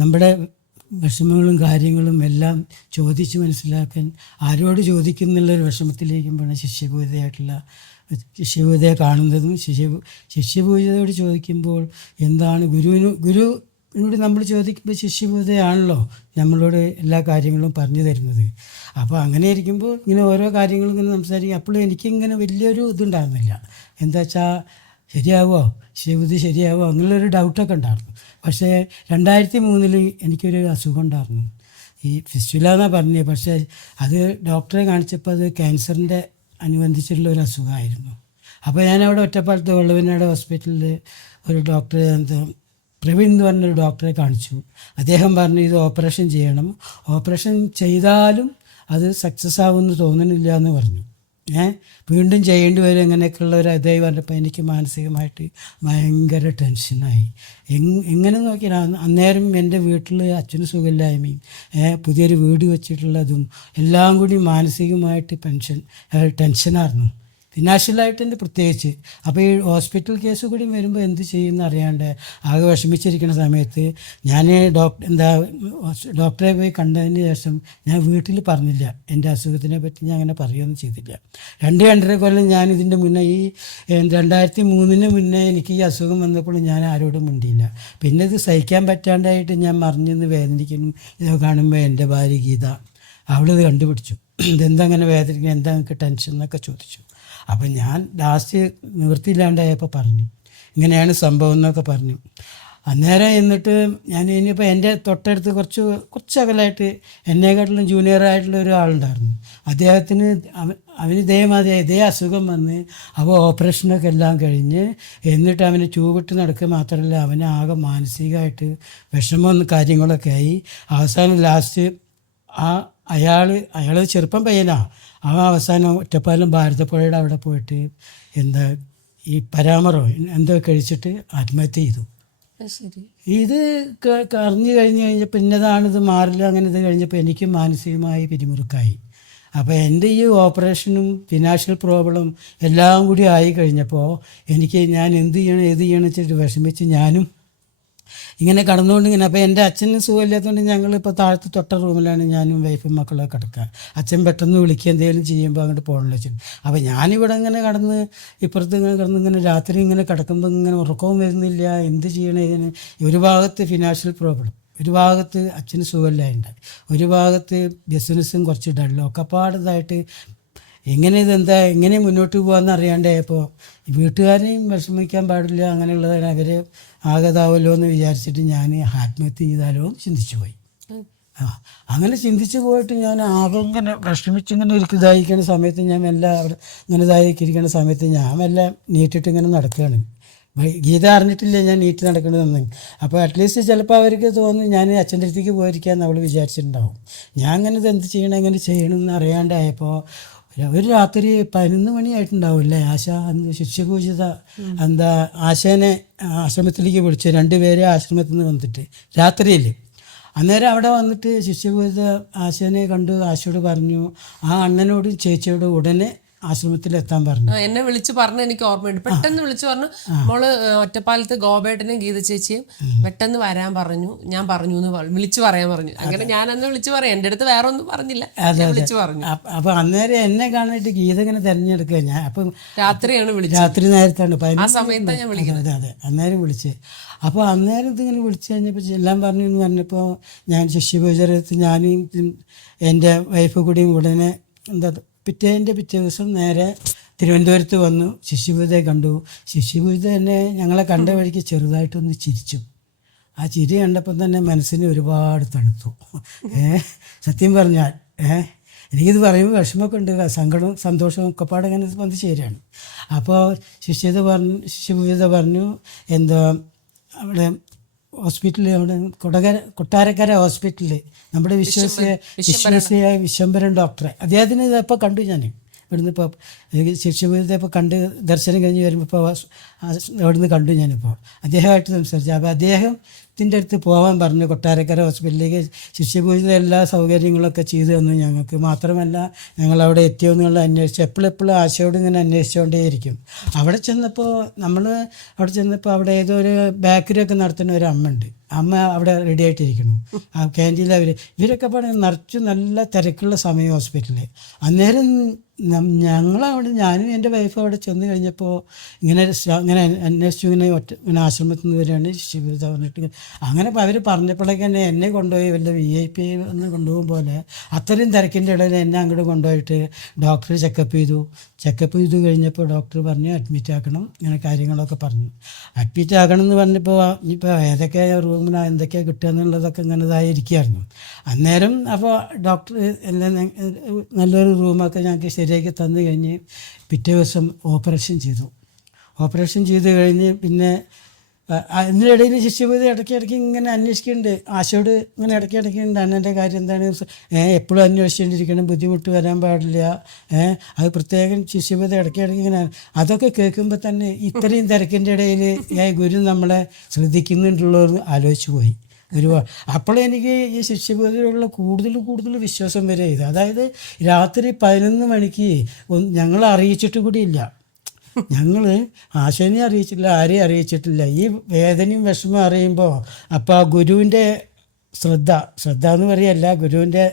നമ്മുടെ വിഷമങ്ങളും കാര്യങ്ങളും എല്ലാം ചോദിച്ച് മനസ്സിലാക്കാൻ ആരോട് ചോദിക്കുന്നുള്ളൊരു വിഷമത്തിലേക്കുമ്പോഴാണ് ശിഷ്യപൂജയെ കാണുന്നതും. ശിഷ്യപൂജയോട് ചോദിക്കുമ്പോൾ എന്താണ് ഗുരുവിനോട് നമ്മൾ ചോദിക്കുമ്പോൾ ശിഷ്യപൂജയാണല്ലോ നമ്മളോട് എല്ലാ കാര്യങ്ങളും പറഞ്ഞു തരുന്നത്. അപ്പോൾ അങ്ങനെ ഇരിക്കുമ്പോൾ ഇങ്ങനെ ഓരോ കാര്യങ്ങളും ഇങ്ങനെ സംസാരിക്കും. അപ്പോൾ എനിക്കിങ്ങനെ വലിയൊരു ഇതുണ്ടായിരുന്നില്ല. എന്താ വെച്ചാൽ ശരിയാവോ, ശിവബുദ്ധി ശരിയാവോ അങ്ങനെയുള്ളൊരു ഡൗട്ടൊക്കെ ഉണ്ടായിരുന്നു. പക്ഷേ 2003 എനിക്കൊരു അസുഖം ഉണ്ടായിരുന്നു. ഈ ഫിസ്റ്റുല എന്നാണ് പറഞ്ഞത്. പക്ഷേ അത് ഡോക്ടറെ കാണിച്ചപ്പോൾ അത് ക്യാൻസറിൻ്റെ അനുബന്ധിച്ചിട്ടുള്ള ഒരു അസുഖമായിരുന്നു. അപ്പോൾ ഞാനവിടെ ഒറ്റപ്പാലത്ത് വള്ളുവനാട് ഹോസ്പിറ്റലിൽ ഒരു ഡോക്ടറെ, പ്രവീൺ എന്ന് പറഞ്ഞൊരു ഡോക്ടറെ കാണിച്ചു. അദ്ദേഹം പറഞ്ഞു ഇത് ഓപ്പറേഷൻ ചെയ്യണം, ഓപ്പറേഷൻ ചെയ്താലും അത് സക്സസ് ആവുമെന്ന് തോന്നുന്നില്ല എന്ന് പറഞ്ഞു. വീണ്ടും ചെയ്യേണ്ടി വരും എങ്ങനെയൊക്കെയുള്ള ഒരു ഇതായി പറഞ്ഞപ്പോൾ എനിക്ക് മാനസികമായിട്ട് ഭയങ്കര ടെൻഷനായി. എങ്ങനെ നോക്കിയാൽ അന്നേരം എൻ്റെ വീട്ടിൽ അച്ഛന് സുഖമില്ലായ്മയും പുതിയൊരു വീട് വെച്ചിട്ടുള്ളതും എല്ലാം കൂടി മാനസികമായിട്ട് ടെൻഷനായിരുന്നു. ഫിനാൻഷ്യലായിട്ട് എൻ്റെ പ്രത്യേകിച്ച്. അപ്പോൾ ഈ ഹോസ്പിറ്റൽ കേസ് കൂടി വരുമ്പോൾ എന്ത് ചെയ്യുമെന്ന് അറിയാണ്ട് ആകെ വിഷമിച്ചിരിക്കുന്ന സമയത്ത് ഞാൻ ഡോക്ടറെ പോയി കണ്ടതിന് ശേഷം ഞാൻ വീട്ടിൽ പറഞ്ഞില്ല. എൻ്റെ അസുഖത്തിനെ പറ്റി ഞാൻ അങ്ങനെ പറയുകയൊന്നും ചെയ്തില്ല. 2-2.5 കൊല്ലം ഞാൻ ഇതിൻ്റെ മുന്നേ, ഈ 2003 മുന്നേ എനിക്ക് ഈ അസുഖം വന്നപ്പോൾ ഞാൻ ആരോടും മിണ്ടിയില്ല. പിന്നെ ഇത് സഹിക്കാൻ പറ്റാണ്ടായിട്ട് ഞാൻ മറിഞ്ഞെന്ന് വേദനിക്കുന്നു. ഇത് കാണുമ്പോൾ എൻ്റെ ഭാര്യ ഗീത, അവളിത് കണ്ടുപിടിച്ചു. ഇതെന്താ അങ്ങനെ വേദനിക്കുന്നത്, എന്താ നിങ്ങൾക്ക് ടെൻഷൻ എന്നൊക്കെ ചോദിച്ചു. അപ്പം ഞാൻ ലാസ്റ്റ് നിവൃത്തിയില്ലാണ്ടായപ്പോൾ പറഞ്ഞു ഇങ്ങനെയാണ് സംഭവം എന്നൊക്കെ പറഞ്ഞു. അന്നേരം എന്നിട്ട് ഞാൻ ഇനിയിപ്പോൾ എൻ്റെ തൊട്ടടുത്ത് കുറച്ച് അകലായിട്ട് എന്നെക്കാട്ടിലും ജൂനിയറായിട്ടുള്ള ഒരാളുണ്ടായിരുന്നു. അദ്ദേഹത്തിന് അവന് ഇതേ അസുഖം വന്ന് അപ്പോൾ ഓപ്പറേഷനൊക്കെ എല്ലാം കഴിഞ്ഞ് എന്നിട്ട് അവന് ട്യൂബിട്ട് നടക്കുക മാത്രമല്ല അവന് ആകെ മാനസികമായിട്ട് വിഷമം കാര്യങ്ങളൊക്കെ ആയി. അവസാനം ലാസ്റ്റ് അയാൾ ചെറുപ്പം പയ്യനാണ്. അവസാനം ഒറ്റപ്പാലം ഭാരതപ്പുഴയുടെ അവിടെ പോയിട്ട് ഈ പരാമറോ എന്തോ കഴിച്ചിട്ട് ആത്മഹത്യ ചെയ്തു. ഇത് അറിഞ്ഞു കഴിഞ്ഞപ്പോൾ ഇന്നതാണിത് മാറില്ല, അങ്ങനെ ഇത് കഴിഞ്ഞപ്പോൾ എനിക്ക് മാനസികമായി പിരിമുറുക്കായി. അപ്പോൾ എൻ്റെ ഈ ഓപ്പറേഷനും ഫിനാൻഷ്യൽ പ്രോബ്ലം എല്ലാം കൂടി ആയി കഴിഞ്ഞപ്പോൾ ഞാൻ എന്ത് ചെയ്യണം വെച്ചിട്ട് വിഷമിച്ച് ഞാനും ഇങ്ങനെ കടന്നുകൊണ്ട് ഇങ്ങനെ. അപ്പോൾ എൻ്റെ അച്ഛന് സുഖമില്ലാത്തതുകൊണ്ട് ഞങ്ങളിപ്പോൾ താഴത്ത് തൊട്ട റൂമിലാണ് ഞാനും വൈഫും മക്കളൊക്കെ കിടക്കുക. അച്ഛൻ പെട്ടെന്ന് വിളിക്കുക എന്തെങ്കിലും ചെയ്യുമ്പോൾ അങ്ങോട്ട് പോകണമെന്ന് വെച്ചു. അപ്പോൾ ഞാനിവിടെ ഇങ്ങനെ കടന്ന് ഇപ്പുറത്ത് ഇങ്ങനെ കിടന്ന് ഇങ്ങനെ രാത്രി ഇങ്ങനെ കിടക്കുമ്പോൾ ഇങ്ങനെ ഉറക്കവും വരുന്നില്ല, എന്ത് ചെയ്യണേ ഇതിന്. ഒരു ഭാഗത്ത് ഫിനാൻഷ്യൽ പ്രോബ്ലം, ഒരു ഭാഗത്ത് അച്ഛന് സുഖമില്ലാണ്ടായി, ഒരു ഭാഗത്ത് ബിസിനസ്സും കുറച്ച് ഡള്ളോ ഒക്കെ പാടതായിട്ട് എങ്ങനെ മുന്നോട്ട് പോകാമെന്ന് അറിയാണ്ടായപ്പോൾ വീട്ടുകാരെയും വിഷമിക്കാൻ പാടില്ല, അങ്ങനെയുള്ളതാണ് അവർ ആകതാവല്ലോ എന്ന് വിചാരിച്ചിട്ട് ഞാൻ ആത്മഹത്യ ചെയ്താലോ എന്ന് ചിന്തിച്ചു പോയി. അങ്ങനെ ചിന്തിച്ചു പോയിട്ട് ഞാൻ ആകെ ഇങ്ങനെ വിഷമിച്ചിങ്ങനെ ഇതായിരിക്കുന്ന സമയത്ത് ഞാൻ എല്ലാം അവിടെ ഇങ്ങനെ ഇതായിരിക്കുന്ന സമയത്ത് ഞാൻ എല്ലാം നീട്ടിട്ട് ഇങ്ങനെ നടക്കുകയാണ്. ഗീത അറിഞ്ഞിട്ടില്ല ഞാൻ നീറ്റ് നടക്കണമെന്ന്. അപ്പോൾ അറ്റ്ലീസ്റ്റ് ചിലപ്പോൾ അവർക്ക് തോന്നും ഞാൻ അച്ഛൻ്റെ അടുത്തേക്ക് പോയിരിക്കാമെന്ന് അവൾ വിചാരിച്ചിട്ടുണ്ടാവും. ഞാൻ അങ്ങനെ ഇത് എന്ത് ചെയ്യണം, എങ്ങനെ ചെയ്യണമെന്ന് അറിയാണ്ടായപ്പോൾ ഒരു രാത്രി 11 മണിയായിട്ടുണ്ടാവില്ലേ, ആശ ശിഷ്യപൂജിത ആശേനെ ആശ്രമത്തിലേക്ക് വിളിച്ചു. 2 പേരെ ആശ്രമത്തിൽ നിന്ന് വന്നിട്ട് രാത്രിയിൽ. അന്നേരം അവിടെ വന്നിട്ട് ശിഷ്യപൂജിത ആശേനെ കണ്ടു. ആശയോട് പറഞ്ഞു, ആ അണ്ണനോടും ചേച്ചിയോടും ഉടനെ ആശ്രമത്തിലെത്താൻ പറഞ്ഞു. എന്നെ വിളിച്ചു പറഞ്ഞു, എനിക്ക് ഓർമ്മയുണ്ട്. പെട്ടെന്ന് വിളിച്ചു പറഞ്ഞു, മോള് ഒറ്റപ്പാലത്ത് ഗോപേട്ടനും ഗീത ചേച്ചിയും പെട്ടെന്ന് വരാൻ പറഞ്ഞു, ഞാൻ പറഞ്ഞു എന്ന് വിളിച്ചു പറയാൻ പറഞ്ഞു. അങ്ങനെ ഞാനന്ന് വിളിച്ചു പറയാം, എൻ്റെ അടുത്ത് വേറെ ഒന്നും പറഞ്ഞില്ല, വിളിച്ചു പറഞ്ഞു. അപ്പൊ അന്നേരം എന്നെ കാണാനായിട്ട് ഗീത ഇങ്ങനെ തെരഞ്ഞെടുക്കുക. ഞാൻ അപ്പം രാത്രിയാണ് വിളിച്ചത്, രാത്രി നേരത്താണ് ആ സമയത്താണ് ഞാൻ വിളിക്കുന്നത്. അതെ അന്നേരം വിളിച്ച്. അപ്പോൾ അന്നേരം ഇതിങ്ങനെ വിളിച്ചു കഴിഞ്ഞപ്പോൾ എല്ലാം പറഞ്ഞു എന്ന് പറഞ്ഞപ്പോൾ ഞാൻ ശിശുപൂജരത്ത് ഞാനും എൻ്റെ വൈഫ് കൂടിയും ഉടനെ പിറ്റേ ദിവസം നേരെ തിരുവനന്തപുരത്ത് വന്നു. ശിശുപൂജയെ കണ്ടു. ശിശുപൂജ തന്നെ ഞങ്ങളെ കണ്ട വഴിക്ക് ചെറുതായിട്ടൊന്ന് ചിരിച്ചു. ആ ചിരി കണ്ടപ്പോൾ തന്നെ മനസ്സിന് ഒരുപാട് തണുത്തു. സത്യം പറഞ്ഞാൽ എനിക്കിത് പറയുമ്പോൾ വിഷമമൊക്കെ ഉണ്ട്, സങ്കടവും സന്തോഷവും ഒക്കെ പാടെ അങ്ങനെ വന്ന് ചേരുകയാണ്. അപ്പോൾ ശിശുപൂജ പറഞ്ഞു എന്താ അവിടെ ഹോസ്പിറ്റലിൽ, അവിടെ കൊട്ടാരക്കര ഹോസ്പിറ്റലിൽ നമ്മുടെ വിശ്വസിയായ വിശ്വംഭരൻ ഡോക്ടറെ, അദ്ദേഹത്തിന് ഇതപ്പോൾ കണ്ടു. ഞാൻ ഇവിടുന്ന് ഇപ്പോൾ ശിശുപൂജത്തെ ഇപ്പോൾ കണ്ട് ദർശനം കഴിഞ്ഞ് വരുമ്പോൾ ഇപ്പോൾ അവിടുന്ന് കണ്ടു ഞാനിപ്പോൾ. അദ്ദേഹമായിട്ട് സംസാരിച്ചു. അപ്പോൾ അദ്ദേഹത്തിൻ്റെ അടുത്ത് പോകാൻ പറഞ്ഞു കൊട്ടാരക്കര ഹോസ്പിറ്റലിലേക്ക്. ശിശുപൂജയുടെ എല്ലാ സൗകര്യങ്ങളൊക്കെ ചെയ്തു തന്നു ഞങ്ങൾക്ക്. മാത്രമല്ല ഞങ്ങളവിടെ എത്തിയോ എന്നുള്ള അന്വേഷിച്ച് എപ്പോഴും ആശയോട് ഇങ്ങനെ അന്വേഷിച്ചുകൊണ്ടേയിരിക്കും. അവിടെ ചെന്നപ്പോൾ അവിടെ ഏതോ ഒരു ബേക്കറിയൊക്കെ നടത്തുന്ന ഒരു അമ്മയുണ്ട്. അമ്മ അവിടെ റെഡി ആയിട്ടിരിക്കുന്നു. ആ ക്യാൻറ്റീനിൽ ഇവരൊക്കെ പറഞ്ഞ് നിറച്ചു നല്ല തിരക്കുള്ള സമയം ഹോസ്പിറ്റലിൽ. അന്നേരം ഞങ്ങളവിടെ, ഞാനും എൻ്റെ വൈഫും അവിടെ ചെന്ന് കഴിഞ്ഞപ്പോൾ ഇങ്ങനെ അന്വേഷിച്ചു, ഇങ്ങനെ ആശ്രമത്തിൽ നിന്ന് വരികയാണ് ശിവത പറഞ്ഞിട്ട്. അങ്ങനെ അവർ പറഞ്ഞപ്പോഴേക്ക് തന്നെ എന്നെ കൊണ്ടുപോയി വല്ല VIP ഒന്ന് കൊണ്ടുപോകും പോലെ അത്രയും തിരക്കിൻ്റെ ഇടയിൽ എന്നെ അങ്ങോട്ട് കൊണ്ടുപോയിട്ട് ഡോക്ടർ ചെക്കപ്പ് ചെയ്തു കഴിഞ്ഞപ്പോൾ ഡോക്ടർ പറഞ്ഞു അഡ്മിറ്റ് ആക്കണം, ഇങ്ങനെ കാര്യങ്ങളൊക്കെ പറഞ്ഞു. അഡ്മിറ്റ് ആക്കണം എന്ന് പറഞ്ഞപ്പോൾ ഇപ്പോൾ ഏതൊക്കെ റൂമിനാണ് എന്തൊക്കെയാണ് കിട്ടുക എന്നുള്ളതൊക്കെ ഇങ്ങനെ ഇതായിരിക്കുമായിരുന്നു അന്നേരം. അപ്പോൾ ഡോക്ടർ എല്ലാം നല്ലൊരു റൂമൊക്കെ ഞങ്ങൾക്ക് ശരിയാക്കി തന്നു കഴിഞ്ഞ് പിറ്റേ ദിവസം ഓപ്പറേഷൻ ചെയ്ത് കഴിഞ്ഞ് പിന്നെ അതിനിടയിൽ ശിശുപൂജ ഇടയ്ക്കിടയ്ക്ക് ഇങ്ങനെ അന്വേഷിക്കുന്നുണ്ട്. ആശയോട് ഇങ്ങനെ ഇടയ്ക്കിടയ്ക്കുണ്ട് അണ്ണൻ്റെ കാര്യം എന്താണ്, എപ്പോഴും അന്വേഷിച്ചുകൊണ്ടിരിക്കണം, ബുദ്ധിമുട്ട് വരാൻ പാടില്ല. അത് പ്രത്യേകം ശിശുപൂജ ഇടയ്ക്കിടയ്ക്ക് ഇങ്ങനെ. അതൊക്കെ കേൾക്കുമ്പോൾ തന്നെ ഇത്രയും തിരക്കിൻ്റെ ഇടയിൽ ഗുരു നമ്മളെ ശ്രദ്ധിക്കുന്നുണ്ടുള്ളതെന്ന് ആലോചിച്ച് പോയി ഒരുപാട്. അപ്പോഴെനിക്ക് ഈ ശിശുപൂജയിലുള്ള കൂടുതൽ വിശ്വാസം വരെ ചെയ്തു. അതായത് രാത്രി 11 മണിക്ക് ഞങ്ങൾ അറിയിച്ചിട്ട് കൂടിയില്ല, ഞങ്ങൾ ആശാനെ അറിയിച്ചിട്ടില്ല, ആരെയും അറിയിച്ചിട്ടില്ല. ഈ വേദനയും വിഷമം അറിയുമ്പോൾ അപ്പോൾ ആ ഗുരുവിൻ്റെ ശ്രദ്ധ എന്ന് പറയല്ല, ഗുരുവിൻ്റെ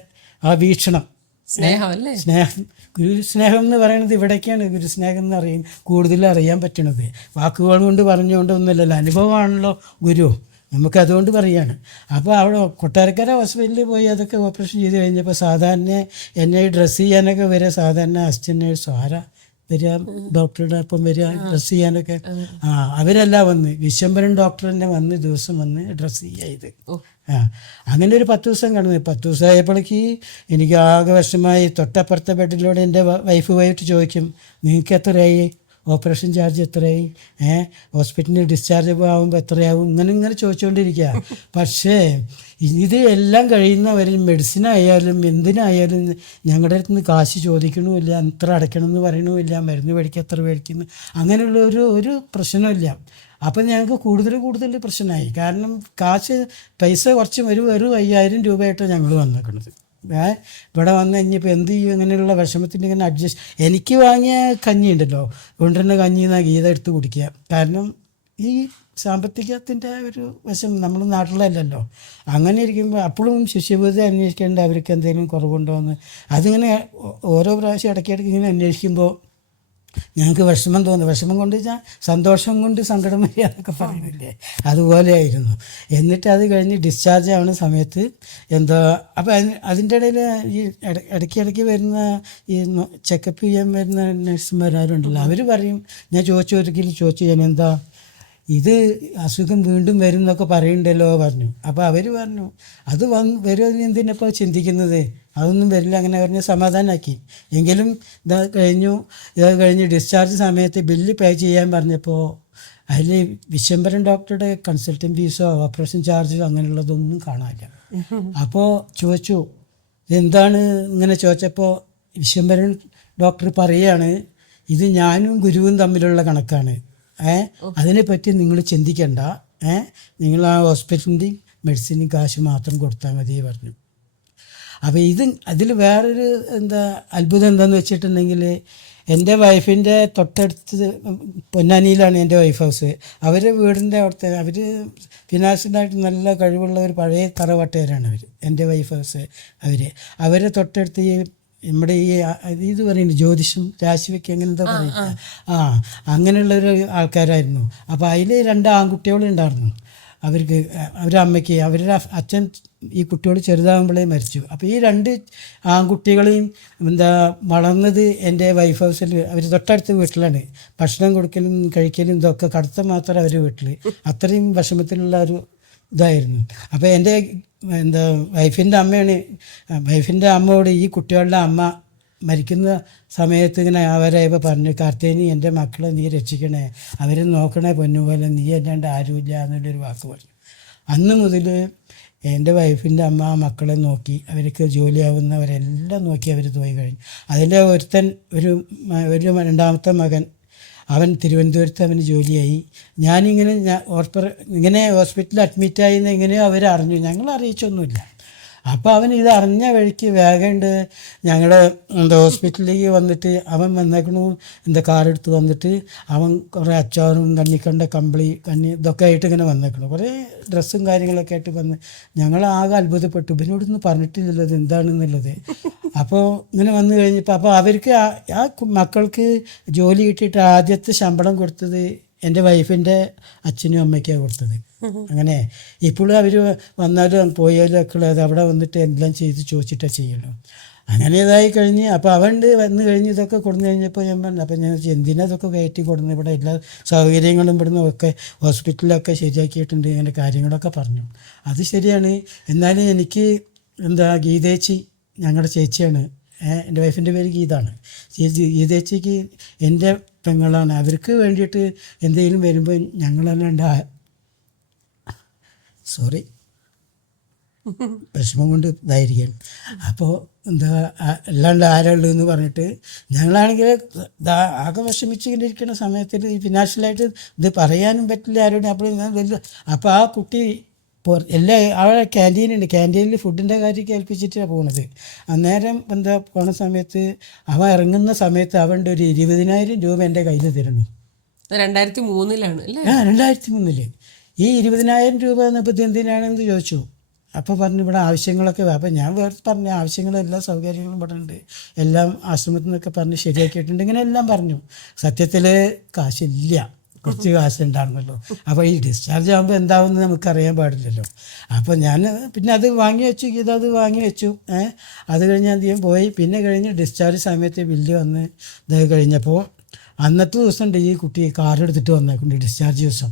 ആ വീക്ഷണം, സ്നേഹം എന്ന് പറയുന്നത് ഇവിടേക്കാണ്. ഗുരുസ്നേഹം എന്ന് കൂടുതൽ അറിയാൻ പറ്റണത് വാക്കുകൾ കൊണ്ട് പറഞ്ഞുകൊണ്ടൊന്നുമില്ലല്ലോ, അനുഭവമാണല്ലോ ഗുരു, നമുക്കതുകൊണ്ട് പറയുകയാണ്. അപ്പോൾ അവിടെ കൊട്ടാരക്കര ഹോസ്പിറ്റലിൽ പോയി അതൊക്കെ ഓപ്പറേഷൻ ചെയ്ത് കഴിഞ്ഞപ്പോൾ സാധാരണ എന്നെ ഡ്രസ്സ് ചെയ്യാനൊക്കെ വരിക സാധാരണ അസിസ്റ്റൻ്റ് നേഴ്സോ ആരാ വരിക, ഡോക്ടറുടെ ഒപ്പം വരിക ഡ്രസ്സ് ചെയ്യാനൊക്കെ. അവരെല്ലാം വന്ന് വിശ്വംഭരൻ ഡോക്ടർ തന്നെ ദിവസം വന്ന് ഡ്രസ്സ് ചെയ്ത് അങ്ങനെ ഒരു 10 ദിവസം കിടന്നു. 10 ദിവസമായപ്പോഴേക്ക് എനിക്ക് ആകെ വിഷമായി. തൊട്ടപ്പുറത്തെ ബെഡിലൂടെ എൻ്റെ വൈഫ് പോയിട്ട് ചോദിക്കും, നിങ്ങൾക്ക് എത്രയായി, ഓപ്പറേഷൻ ചാർജ് എത്രയായി, ഹോസ്പിറ്റലിൽ ഡിസ്ചാർജ് ആകുമ്പോൾ എത്രയാവും, ഇങ്ങനെ ചോദിച്ചുകൊണ്ടിരിക്കുക. പക്ഷേ ഇത് എല്ലാം കഴിയുന്നവരിൽ മെഡിസിനായാലും എന്തിനായാലും ഞങ്ങളുടെ അടുത്ത് നിന്ന് കാശ് ചോദിക്കണമില്ല, എത്ര അടയ്ക്കണമെന്ന് പറയണമില്ല, മരുന്ന് മേടിക്കുക എത്ര മേടിക്കുന്നു, അങ്ങനെയുള്ള ഒരു പ്രശ്നമില്ല. അപ്പം ഞങ്ങൾക്ക് കൂടുതൽ പ്രശ്നമായി. കാരണം പൈസ കുറച്ച് വെറും 5000 രൂപയായിട്ടാണ് ഞങ്ങൾ വന്നേക്കണത്. ഇവിടെ വന്ന് കഴിഞ്ഞപ്പോൾ എന്ത് ചെയ്യും, ഇങ്ങനെയുള്ള വിഷമത്തിൻ്റെ ഇങ്ങനെ അഡ്ജസ്റ്റ്. എനിക്ക് വാങ്ങിയ കഞ്ഞി ഉണ്ടല്ലോ, കൊണ്ടുവരുന്ന കഞ്ഞി എന്നാണ് ഗീത എടുത്ത് കുടിക്കുക. കാരണം ഈ സാമ്പത്തികത്തിൻ്റെ ഒരു വശം നമ്മുടെ നാട്ടിലല്ലല്ലോ. അങ്ങനെ ഇരിക്കുമ്പോൾ അപ്പോഴും ശിശുപൂജ അന്വേഷിക്കേണ്ട അവർക്ക് എന്തെങ്കിലും കുറവുണ്ടോ എന്ന് അതിങ്ങനെ ഓരോ പ്രാവശ്യം ഇടയ്ക്കിടയ്ക്ക് ഇങ്ങനെ അന്വേഷിക്കുമ്പോൾ ഞങ്ങൾക്ക് വിഷമം തോന്നുന്നു. വിഷമം കൊണ്ട് വെച്ചാൽ സന്തോഷം കൊണ്ട് സങ്കടം വരിക എന്നൊക്കെ പറയുന്നില്ലേ, അതുപോലെയായിരുന്നു. എന്നിട്ട് അത് കഴിഞ്ഞ് ഡിസ്ചാർജ് ആവുന്ന സമയത്ത് അപ്പോൾ അതിൻ്റെ ഇടയിൽ ഈ ഇടയ്ക്കിടയ്ക്ക് വരുന്ന ഈ ചെക്കപ്പ് ചെയ്യാൻ വരുന്ന നഴ്സുമാരുണ്ടല്ലോ, അവർ പറയും, ഞാൻ ഒരിക്കലും ചോദിച്ചു ഞാൻ എന്താ ഇത് അസുഖം വീണ്ടും വരും എന്നൊക്കെ പറയുന്നുണ്ടല്ലോ പറഞ്ഞു. അപ്പോൾ അവർ പറഞ്ഞു അത് വരുമെന്ന് എന്തിനപ്പോൾ ചിന്തിക്കുന്നത്, അതൊന്നും വരില്ല. അങ്ങനെ പറഞ്ഞ് സമാധാനമാക്കി. എങ്കിലും ഇത് കഴിഞ്ഞ് ഡിസ്ചാർജ് സമയത്ത് ബില്ല് പേ ചെയ്യാൻ പറഞ്ഞപ്പോൾ അതിൽ വിശ്വംഭരൻ ഡോക്ടറുടെ കൺസൾട്ടൻറ്റ് ഫീസോ ഓപ്പറേഷൻ ചാർജോ അങ്ങനെയുള്ളതൊന്നും കാണാനില്ല. അപ്പോൾ ചോദിച്ചു ഇതെന്താണ് ഇങ്ങനെ ചോദിച്ചപ്പോൾ വിശ്വംഭരൻ ഡോക്ടർ പറയുകയാണ്, ഇത് ഞാനും ഗുരുവും തമ്മിലുള്ള കണക്കാണ്, അതിനെപ്പറ്റി നിങ്ങൾ ചിന്തിക്കണ്ട, നിങ്ങൾ ആ ഹോസ്പിറ്റലിൻ്റെയും മെഡിസിനും കാശ് മാത്രം കൊടുത്താൽ മതി പറഞ്ഞു. അപ്പോൾ അതിൽ വേറൊരു അത്ഭുതം എന്താണെന്ന് വെച്ചിട്ടുണ്ടെങ്കിൽ എൻ്റെ വൈഫിൻ്റെ തൊട്ടടുത്ത് പൊന്നാനിയിലാണ് എൻ്റെ വൈഫ് ഹൗസ്. അവർ വീടിൻ്റെ അവിടുത്തെ അവർ ഫിനാൻഷ്യലായിട്ട് നല്ല കഴിവുള്ള ഒരു പഴയ തറവാട്ടുകാരാണ് അവർ, എൻ്റെ വൈഫ് ഹൗസ്. അവരെ തൊട്ടടുത്ത് ഈ നമ്മുടെ ഈ ഇത് പറയുന്നത് ജ്യോതിഷം രാശിവെക്ക് അങ്ങനെന്താ പറയുക, അങ്ങനെയുള്ളൊരു ആൾക്കാരായിരുന്നു. അപ്പോൾ അതിൽ 2 ആൺകുട്ടികളുണ്ടായിരുന്നു അവർക്ക്. അവരുടെ അമ്മയ്ക്ക് അവരുടെ അച്ഛൻ ഈ കുട്ടികൾ ചെറുതാകുമ്പോഴേ മരിച്ചു. അപ്പോൾ ഈ 2 ആൺകുട്ടികളെയും വളർന്നത് എൻ്റെ വൈഫ് ഹൗസിൽ. അവർ തൊട്ടടുത്ത വീട്ടിലാണ്. ഭക്ഷണം കൊടുക്കലും കഴിക്കലും ഇതൊക്കെ കടത്ത മാത്രം അവർ വീട്ടിൽ. അത്രയും വിഷമത്തിലുള്ള ഒരു ഇതായിരുന്നു. അപ്പോൾ എൻ്റെ വൈഫിൻ്റെ അമ്മയാണ്, വൈഫിൻ്റെ അമ്മയോട് ഈ കുട്ടികളുടെ അമ്മ മരിക്കുന്ന സമയത്ത് ഇങ്ങനെ അവരെ ഇപ്പോൾ പറഞ്ഞു, കാർത്തേനി എൻ്റെ മക്കളെ നീ രക്ഷിക്കണേ, അവരെ നോക്കണേ പൊന്നുപോലെ, നീ അല്ലാണ്ട് ആരുമില്ല എന്നുള്ളൊരു വാക്ക് പറഞ്ഞു. അന്ന് മുതൽ എൻ്റെ വൈഫിൻ്റെ അമ്മ മക്കളെ നോക്കി, അവർക്ക് ജോലിയാവുന്നവരെല്ലാം നോക്കി അവർ പോയി കഴിഞ്ഞു. അതിൻ്റെ ഒരുത്തൻ ഒരു 2ാമത്തെ മകൻ, അവൻ തിരുവനന്തപുരത്ത് അവന് ജോലിയായി. ഞാനിങ്ങനെ ഇങ്ങനെ ഹോസ്പിറ്റലിൽ അഡ്മിറ്റായിന്ന് എങ്ങനെയോ അവരറിഞ്ഞു, ഞങ്ങൾ അറിയിച്ചൊന്നുമില്ല. അപ്പോൾ അവൻ ഇത് അറിഞ്ഞ വഴിക്ക് വേഗമുണ്ട് ഞങ്ങൾ ഹോസ്പിറ്റലിലേക്ക് വന്നിട്ട് അവൻ വന്നേക്കണു, കാറെടുത്ത് വന്നിട്ട് അവൻ കുറേ അച്ചാറും കണ്ണിക്കണ്ട കമ്പിളി ഇതൊക്കെ ആയിട്ട് ഇങ്ങനെ വന്നേക്കണു, കുറേ ഡ്രസ്സും കാര്യങ്ങളൊക്കെ ആയിട്ട് വന്ന്. ഞങ്ങളാകെ അത്ഭുതപ്പെട്ടു, ഇവനോടൊന്നും പറഞ്ഞിട്ടില്ലല്ലോ ഇത് എന്താണെന്നുള്ളത്. അപ്പോൾ ഇങ്ങനെ വന്നു കഴിഞ്ഞപ്പോൾ അപ്പോൾ അവർക്ക് ആ മക്കൾക്ക് ജോലി കിട്ടിയിട്ട് ആദ്യത്തെ ശമ്പളം കൊടുത്തത് എൻ്റെ വൈഫിൻ്റെ അച്ഛനും അമ്മയ്ക്കാണ് കൊടുത്തത്. അങ്ങനെ ഇപ്പോഴും അവർ വന്നാലും പോയാലും ഒക്കെ അത് അവിടെ വന്നിട്ട് എല്ലാം ചെയ്ത് ചോദിച്ചിട്ടാണ് ചെയ്യുള്ളൂ. അങ്ങനെ ഇതായി കഴിഞ്ഞ് അപ്പോൾ അവണ്ട് വന്നു കഴിഞ്ഞ് ഇതൊക്കെ കൊടുന്നു കഴിഞ്ഞപ്പോൾ ഞാൻ പറഞ്ഞു, അപ്പോൾ ഞാൻ എന്തിനാ ഇതൊക്കെ കയറ്റി കൊടുന്നു, ഇവിടെ എല്ലാ സൗകര്യങ്ങളും ഇവിടുന്ന് ഒക്കെ ഹോസ്പിറ്റലിലൊക്കെ ശരിയാക്കിയിട്ടുണ്ട്, ഇങ്ങനെ കാര്യങ്ങളൊക്കെ പറഞ്ഞു. അത് ശരിയാണ്. എന്നാലും എനിക്ക് ഗീതേച്ചി ഞങ്ങളുടെ ചേച്ചിയാണ്, എൻ്റെ വൈഫിൻ്റെ പേര് ഗീതാണ്. ഗീതേച്ചിക്ക് എൻ്റെ പെങ്ങളാണ്. അവർക്ക് വേണ്ടിയിട്ട് എന്തെങ്കിലും വരുമ്പോൾ ഞങ്ങളല്ലാണ്ട് വിഷമം കൊണ്ട് ഇതായിരിക്കും. അപ്പോൾ അല്ലാണ്ട് ആരുള്ളൂ എന്ന് പറഞ്ഞിട്ട് ഞങ്ങളാണെങ്കിൽ ആകെ വിഷമിച്ചിങ്ങനെ ഇരിക്കുന്ന സമയത്തിൽ ഈ ഫിനാൻഷ്യലായിട്ട് ഇത് പറയാനും പറ്റില്ല ആരോടും. അപ്പോൾ ആ കുട്ടി അവിടെ ക്യാൻറ്റീനുണ്ട്, ക്യാൻറ്റീനിൽ ഫുഡിൻ്റെ കാര്യമൊക്കെ ഏൽപ്പിച്ചിട്ടാണ് പോകുന്നത്. അന്നേരം പോണ സമയത്ത് അവൻ ഇറങ്ങുന്ന സമയത്ത് അവൻ്റെ ഒരു 20,000 രൂപ എൻ്റെ കയ്യിൽ തരണം. 2003 അല്ലേ? 2003 ഈ 20,000 രൂപ എന്നപ്പോൾ ഇത് എന്തിനാണെന്ന് ചോദിച്ചു. അപ്പോൾ പറഞ്ഞു ഇവിടെ ആവശ്യങ്ങളൊക്കെ. അപ്പോൾ ഞാൻ വേറെ പറഞ്ഞ ആവശ്യങ്ങളെല്ലാ സൗകര്യങ്ങളും ഇവിടെ ഉണ്ട്, എല്ലാം ആശ്രമത്തിൽ നിന്നൊക്കെ പറഞ്ഞ് ശരിയാക്കിയിട്ടുണ്ട്, ഇങ്ങനെ എല്ലാം പറഞ്ഞു. സത്യത്തിൽ കാശില്ല, കുറച്ച് കാശുണ്ടായിരുന്നല്ലോ. അപ്പോൾ ഈ ഡിസ്ചാർജ് ആകുമ്പോൾ എന്താവുമെന്ന് നമുക്കറിയാൻ പാടില്ലല്ലോ. അപ്പോൾ ഞാൻ പിന്നെ അത് വാങ്ങി വെച്ചു, ഇതത് വാങ്ങി വെച്ചു. അത് കഴിഞ്ഞ് അധികം പോയി. പിന്നെ കഴിഞ്ഞ് ഡിസ്ചാർജ് സമയത്ത് ബില്ല് വന്ന് ഇത് കഴിഞ്ഞപ്പോൾ അന്നത്തെ ദിവസം ഉണ്ട് ഈ കുട്ടി കാറെടുത്തിട്ട് വന്നേക്കുണ്ട് ഡിസ്ചാർജ് ദിവസം.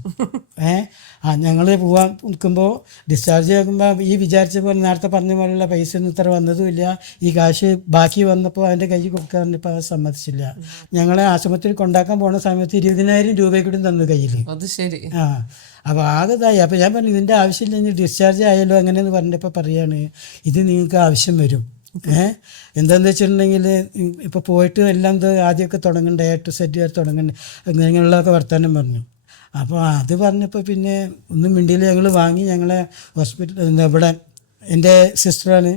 ഞങ്ങൾ പോകാൻ നിൽക്കുമ്പോൾ ഡിസ്ചാർജ് ആക്കുമ്പോൾ ഈ വിചാരിച്ച പോലെ നേരത്തെ പറഞ്ഞ പോലെയുള്ള പൈസ ഒന്നും ഇത്ര വന്നതുമില്ല. ഈ കാശ് ബാക്കി വന്നപ്പോൾ അവൻ്റെ കയ്യിൽ കൊടുക്കാൻ പറഞ്ഞപ്പോൾ അത് സമ്മതിച്ചില്ല. ഞങ്ങളെ ആശുപത്രിയിൽ കൊണ്ടാക്കാൻ പോണ സമയത്ത് 20,000 രൂപ കൂടി തന്നു കയ്യിൽ. അത് ശരി. അപ്പോൾ ആകെതായി. അപ്പോൾ ഞാൻ പറഞ്ഞു ഇതിൻ്റെ ആവശ്യമില്ല, ഇനി ഡിസ്ചാർജ് ആയല്ലോ അങ്ങനെയെന്ന് പറഞ്ഞപ്പോൾ പറയാണ് ഇത് നിങ്ങൾക്ക് ആവശ്യം വരും. എന്താണെന്ന് വെച്ചിട്ടുണ്ടെങ്കിൽ ഇപ്പോൾ പോയിട്ട് എല്ലാം ആദ്യമൊക്കെ തുടങ്ങണ്ട, A to Z തുടങ്ങണ്ട, അങ്ങനെയുള്ളതൊക്കെ വർത്താനം പറഞ്ഞു. അപ്പോൾ അത് പറഞ്ഞപ്പോൾ പിന്നെ ഒന്നും മിണ്ടിയിൽ ഞങ്ങൾ വാങ്ങി. ഞങ്ങളെ ഹോസ്പിറ്റൽ ഇവിടെ എൻ്റെ സിസ്റ്ററാണ്,